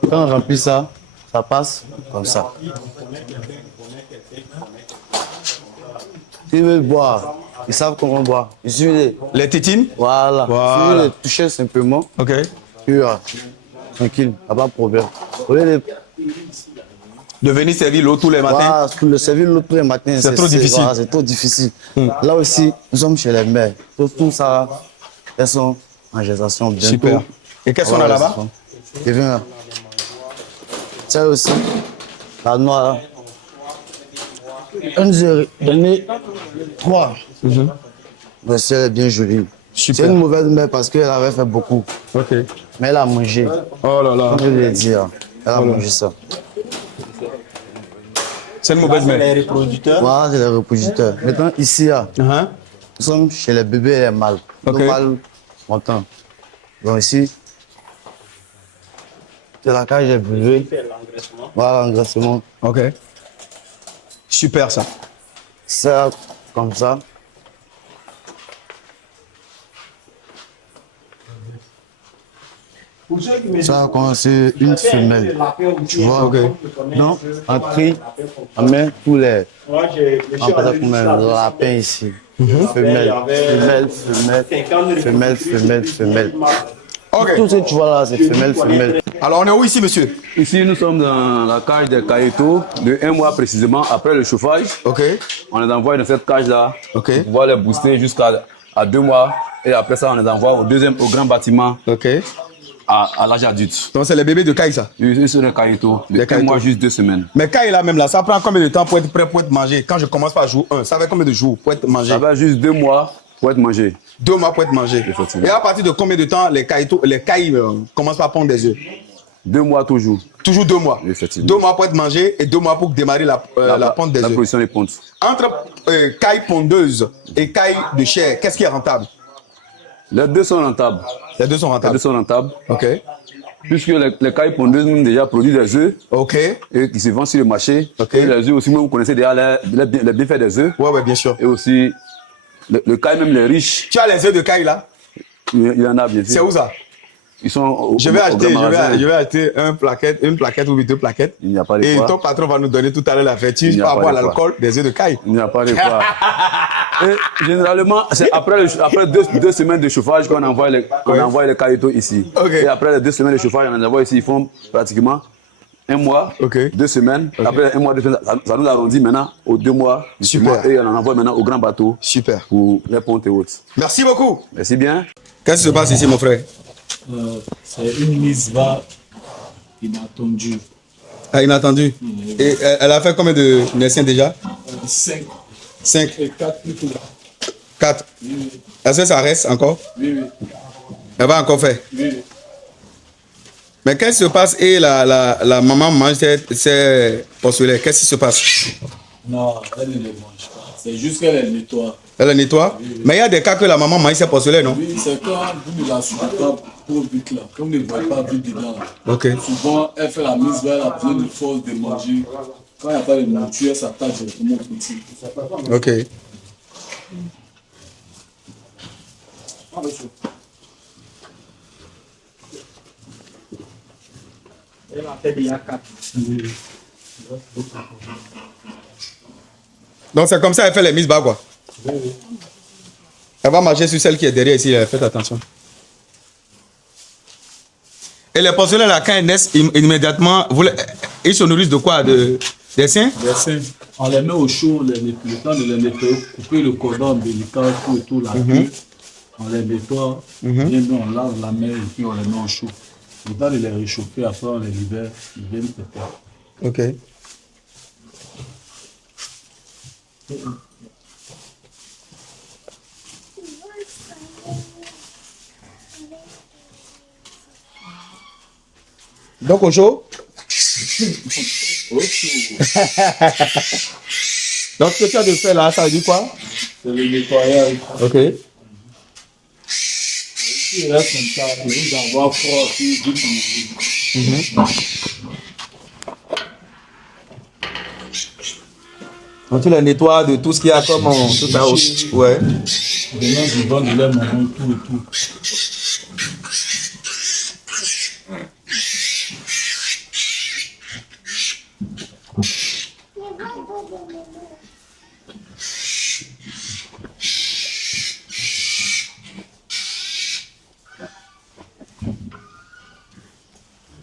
Quand on remplit ça, ça passe comme ça. S'ils veulent boire, ils savent comment boire. Il suffit de... Les tétines? Voilà. Voilà. Il suffit de toucher simplement. Ok. Puis, tranquille, il n'y a pas de problème. Au lieu de De venir servir l'eau tous les matins? voilà, le servir l'eau tous les matins, C'est trop difficile. voilà, c'est trop difficile. Là aussi, nous sommes chez les mères. Tout ça, elles sont en gestation bientôt. Super. Et qu'est-ce qu'on a là-bas? Et viens là. Ça aussi, La noire, elle nous a donné 3. Mais elle est bien jolie. C'est une mauvaise mère parce qu'elle avait fait beaucoup. Ok. Mais elle a mangé. Oh là là. Comme je l'ai dit, elle a mangé ça. C'est une mauvaise mère. Les reproducteurs. Voilà, c'est les reproducteurs. Maintenant, ici, là, Uh-huh. nous sommes chez les bébés et les mâles. Ok. Nos mâles, montant. Donc ici, c'est la cage des bébés. Voilà, l'engraissement. Ok. Super ça. Ça, comme ça. Ça a commencé une femelle. Tu vois, donc, on prie, on met tous les. On met le lapin ici. Femelle, femelle, femelle, femelle, femelle, femelle. Ok. Tout ce que tu vois là, c'est femelle, femelle. Alors on est où ici, monsieur? Ici, nous sommes dans la cage des caïtos de 1 mois précisément après le chauffage. Ok. On les envoie dans cette cage-là Ok. pour pouvoir les booster jusqu'à 2 mois. Et après ça, on les envoie au grand bâtiment Ok. à l'âge adulte. Donc c'est les bébés de Kai ça. Ils sont des caïtos de 1 mois juste 2 semaines. Mais Kai là même là, ça prend combien de temps pour être prêt pour être mangé? Quand je commence par jour 1, ça fait combien de jours pour être mangé? Ça va juste 2 mois pour être mangé. 2 mois pour être mangé. Effectivement. Et à partir de combien de temps les Kai commencent par pondre des œufs? 2 mois toujours. Toujours 2 mois. Effectivement. 2 mois pour être mangé et 2 mois pour démarrer la ponte des La œufs. production des pontes. Entre Kai pondeuse et Kai de chair, qu'est-ce qui est rentable? Les deux sont rentables. Les deux sont Les rentables. deux sont rentables. Ok. Puisque les cailles pondeuses nous déjà produisent des œufs Ok. et qui se vendent sur le marché. Ok. Et les œufs aussi, vous connaissez déjà les bienfaits des œufs. Ouais, bien sûr. Et aussi, le caille, même les riches, Tu as les œufs de Kai là? il y en a bien sûr. C'est où ça? Ils sont au Je vais acheter une plaquette ou 2 plaquettes. Il n'y a pas de Et quoi. ton patron va nous donner tout à l'heure la fétiche Il n'y a par pas rapport à de quoi. l'alcool des œufs de Kai. Il n'y a pas de quoi. Et généralement, c'est après 2 semaines de chauffage qu'on envoie les caïtos ici. Ok. Et après les 2 semaines de chauffage, on les envoie ici. Ils font pratiquement 1 mois, Ok. 2 semaines. Après 1 mois, 2 semaines, ça nous arrondit maintenant aux 2 mois. Super. Et on en envoie maintenant au grand bateau Super. pour les pontes et autres. Merci beaucoup. Merci bien. Qu'est-ce qui se passe ici, mon frère? C'est une mise bas inattendue. Ah, inattendu. Et elle a fait combien de naissances déjà? 5 5, et 4 plutôt. 4. Est-ce que ça reste encore? Oui, oui. Elle va encore faire. Oui. Mais qu'est-ce qui se passe et la maman mange ses porcelets? Qu'est-ce qui se passe? Non, elle ne les mange pas. C'est juste qu'elle les nettoie. Elle les nettoie? Mais il y a des cas que la maman mange ses porcelets, non? Oui, c'est quand vous ne la suivez pas trop vite là. Comme vous ne voyez pas vite dedans. Ok. Souvent, elle fait la mise bas, elle a besoin de force de manger. Quand il n'y a pas de nourriture, elle s'attache directement au petit. Ok. Elle a fait déjà 4. Donc c'est comme ça qu'elle fait les mises bas, quoi. Elle va marcher sur celle qui est derrière ici, faites attention. Et les porcelets là, quand elles naissent, immédiatement, ils se nourrissent de quoi? Des seins? Les seins, on les met au chaud, le temps de les nettoyer, couper le cordon ombilical, tout et tout, la queue. On les nettoie, bien, on lave la main et puis on les met au chaud. Le temps de les réchauffer, après on les libère, ils viennent péter. Ok. Donc au chaud? Au chaud. Donc ce que tu as de faire là, ça veut dire quoi? C'est le nettoyage. Ok. Il reste comme ça, il risque d'avoir froid, puis vite. Donc tu les nettoies de tout ce qu'il y a comme tout ça. Ouais. Maintenant, je donne de l'air marron, tout et tout.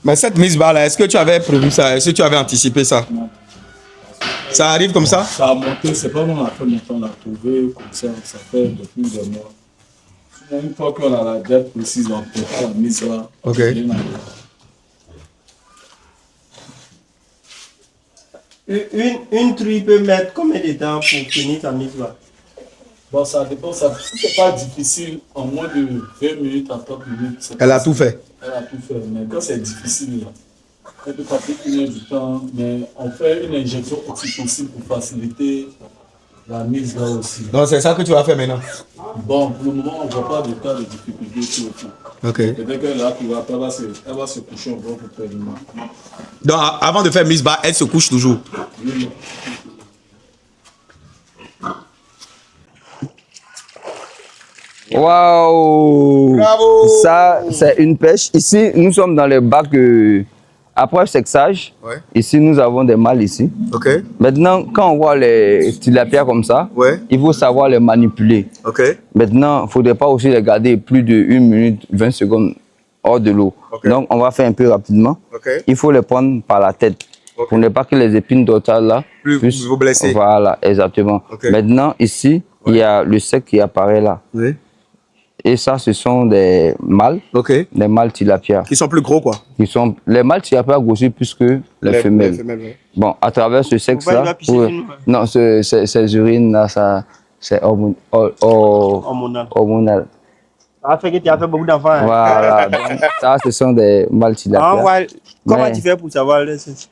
Mais cette mise bas là, est-ce que tu avais prévu ça? Est-ce que tu avais anticipé ça? Ça arrive comme ça? Ça a monté, c'est pas mon affaire, on l'a trouvé comme ça fait depuis des mois. Sinon, une fois qu'on a la date précise, on peut faire la mise là. Ok. Bien à Une truie peut mettre combien de temps pour finir sa mise là? Bon, ça dépend. Si c'est pas difficile, en moins de 20 minutes à 30 minutes. Elle a tout fait. Elle a tout fait. Mais quand c'est difficile, là, elle peut passer 1 heure du temps. Mais on fait une injection oxytocine pour faciliter la mise là aussi. Donc c'est ça que tu vas faire maintenant. Bon, pour le moment, on ne voit pas de cas de difficulté sur le coup. Ok. Peut-être qu'elle là, elle va se coucher un peu pour faire du mal. Donc avant de faire mise bas, elle se couche toujours. Oui. Waouh! Bravo! Ça, c'est une pêche. Ici, nous sommes dans les bacs après sexage. Ouais. Ici, nous avons des mâles ici. Ok. Maintenant, quand on voit les tilapias comme ça, Ouais. il faut savoir les manipuler. Ok. Maintenant, il ne faudrait pas aussi les garder plus de 1 minute 20 secondes hors de l'eau. Ok. Donc, on va faire un peu rapidement. Ok. Il faut les prendre par la tête. Ok. Pour ne pas que les épines dorsales là Puissent vous blesser. Voilà, exactement. Ok. Maintenant, ici, il y a le sec qui apparaît là. Oui. Et ça, ce sont des mâles, Ok. des mâles tilapia. Qui sont plus gros quoi. Les mâles tilapia grossissent plus que les femelles. Ouais. Bon, à travers ce sexe-là, il va pisser chez nous, non, ces urines-là, c'est hormonal. Ça a fait que tu as fait beaucoup d'enfants. Hein? Voilà, donc, ça, ce sont des mâles tilapia. Comment Mais- tu fais pour savoir le sexe?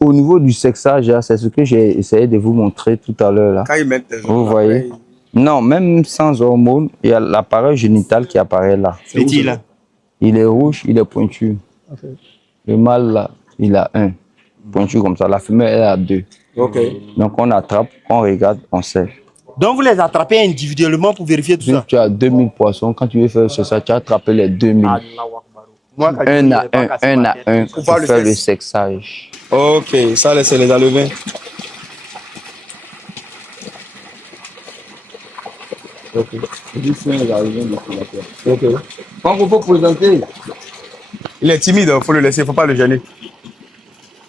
Au niveau du sexage, là, c'est ce que j'ai essayé de vous montrer tout à l'heure. Là. Quand ils mettent des Vous voyez? Non, même sans hormones, il y a l'appareil génital qui apparaît là. Petit là. Il est rouge, il est pointu. Le mâle, là, il a 1. Pointu comme ça. La femelle, elle a 2. Ok. Donc, on attrape, on regarde, on sait. Donc vous les attrapez individuellement pour vérifier tout Si ça? tu as 2000 poissons, quand tu veux faire ça, tu as attrapé les 2000. Moi, quand je Un dis, à j'ai pas un, cassé un ma à tête. un, Pour pour faire le faire le sexe. sexage. Ok, ça laissez les enlever. Ok. Ok. Quand il faut présenter, Il est timide, il faut le laisser, il ne faut pas le gêner.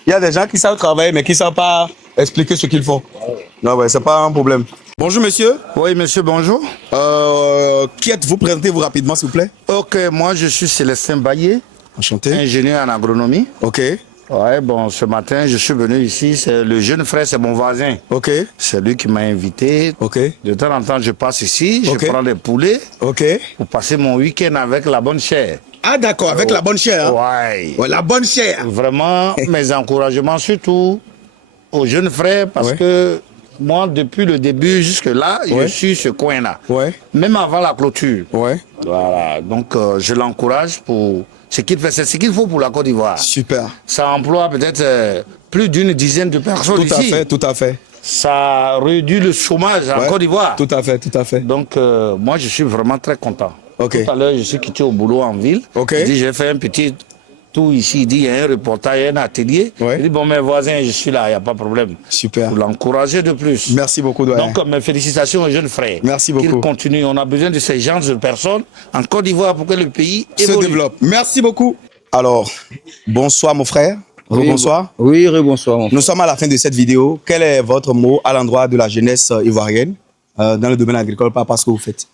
Il y a des gens qui savent travailler, mais qui ne savent pas expliquer ce qu'ils font. Non, ouais, c'est pas un problème. Bonjour, monsieur. Oui, monsieur, bonjour. Qui êtes-vous? Présentez-vous rapidement, s'il vous plaît. Ok, moi je suis Célestin Baillé, Enchanté. ingénieur en agronomie. Ok. Ouais, bon, ce matin, je suis venu ici. C'est le jeune frère, c'est mon voisin. Ok. C'est lui qui m'a invité. Ok. De temps en temps, je passe ici, je Ok. prends des poulets Ok. pour passer mon week-end avec la bonne chair. Ah, d'accord, avec la bonne chair. Hein? Ouais. Ouais, la bonne chair. Vraiment, mes encouragements surtout aux jeunes frères parce Ouais. que moi, depuis le début jusque-là, Ouais. je suis ce coin-là. Ouais. Même avant la clôture. Ouais. Voilà, donc je l'encourage pour ce qu'il fait, c'est ce qu'il faut pour la Côte d'Ivoire. Super. Ça emploie peut-être plus d'une dizaine de personnes Tout à ici. fait, tout à fait. Ça réduit le chômage en Ouais. Côte d'Ivoire. Tout à fait, tout à fait. Donc moi je suis vraiment très content. Ok. Tout à l'heure je suis quitté au boulot en ville. Ok. Je dis j'ai fait un petit tour ici, il dit il y a un reportage, il y a un atelier. Ouais. Il dit bon mes voisins je suis là, il n'y a pas de problème. Super. Pour l'encourager de plus. Merci beaucoup, doyen. Donc, mes félicitations aux jeunes frères. Merci beaucoup. Qu'ils continuent. On a besoin de ces genres de personnes en Côte d'Ivoire pour que le pays Se évolue. développe. Merci beaucoup. Alors, bonsoir, mon frère. Bonsoir. Oui, bonsoir. Nous sommes à la fin de cette vidéo. Quel est votre mot à l'endroit de la jeunesse ivoirienne dans le domaine agricole par rapport à ce que vous faites?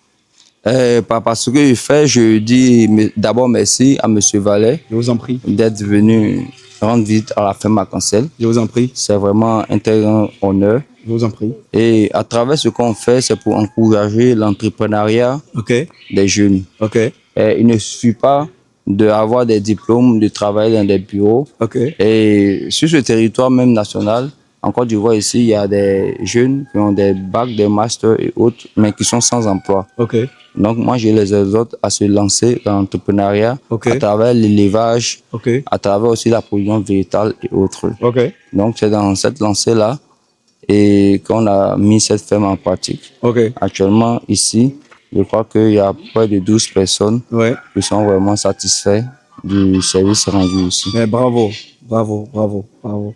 Par rapport à ce que je fais, je dis d'abord merci à M. Vallet Je vous en prie. d'être venu rendre visite à la ferme Arc-en-Ciel. Je vous en prie. C'est vraiment un très grand honneur. Je vous en prie. Et à travers ce qu'on fait, c'est pour encourager l'entrepreneuriat OK. des jeunes. OK. Et il ne suffit pas d'avoir des diplômes, de travailler dans des bureaux. OK. Et sur ce territoire même national, en Côte d'Ivoire ici, il y a des jeunes qui ont des bacs, des masters et autres, mais qui sont sans emploi. OK. Donc moi, je les exhorte à se lancer dans l'entrepreneuriat Ok. à travers l'élevage, OK. à travers aussi la production végétale et autres. OK. Donc c'est dans cette lancée-là et qu'on a mis cette ferme en pratique. OK. Actuellement, ici, je crois qu'il y a près de 12 personnes Ouais. qui sont vraiment satisfaits du service rendu ici. Mais bravo. Bravo. Bravo. Bravo.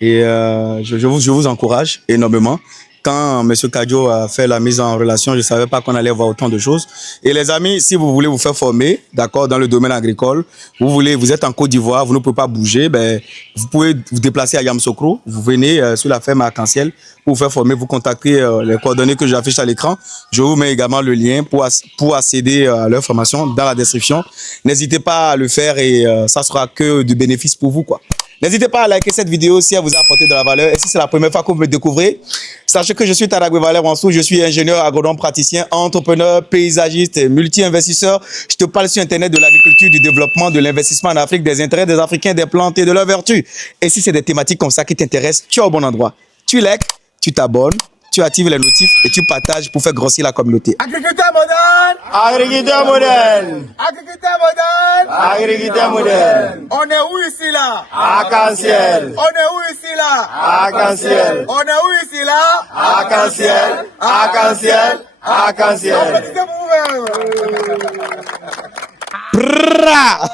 Et je vous encourage énormément. Quand M. Kadio a fait la mise en relation, je ne savais pas qu'on allait voir autant de choses. Et les amis, si vous voulez vous faire former, d'accord, dans le domaine agricole, vous êtes en Côte d'Ivoire, vous ne pouvez pas bouger, ben, vous pouvez vous déplacer à Yamoussoukro, vous venez sur la ferme Arc-en-Ciel pour vous faire former, vous contactez les coordonnées que j'affiche à l'écran. Je vous mets également le lien pour accéder à leur formation dans la description. N'hésitez pas à le faire et ça sera que du bénéfice pour vous, quoi. N'hésitez pas à liker cette vidéo si elle vous a apporté de la valeur. Et si c'est la première fois que vous me découvrez, sachez que je suis Tadagwe Valère Wansou. Je suis ingénieur agronome praticien, entrepreneur, paysagiste et multi-investisseur. Je te parle sur Internet de l'agriculture, du développement, de l'investissement en Afrique, des intérêts des Africains, des plantes et de leurs vertus. Et si c'est des thématiques comme ça qui t'intéressent, tu es au bon endroit. Tu likes, tu t'abonnes, tu actives les notifs et tu partages pour faire grossir la communauté. Agriculteur moderne! Agriculteur moderne. Agriculteur moderne! Agriculteur moderne. On est où ici là? Arc-en-ciel. On est où ici là? Arc-en-ciel. On est où ici là? Arc-en-ciel. Arc-en-ciel. Arc-en-ciel. Prrra!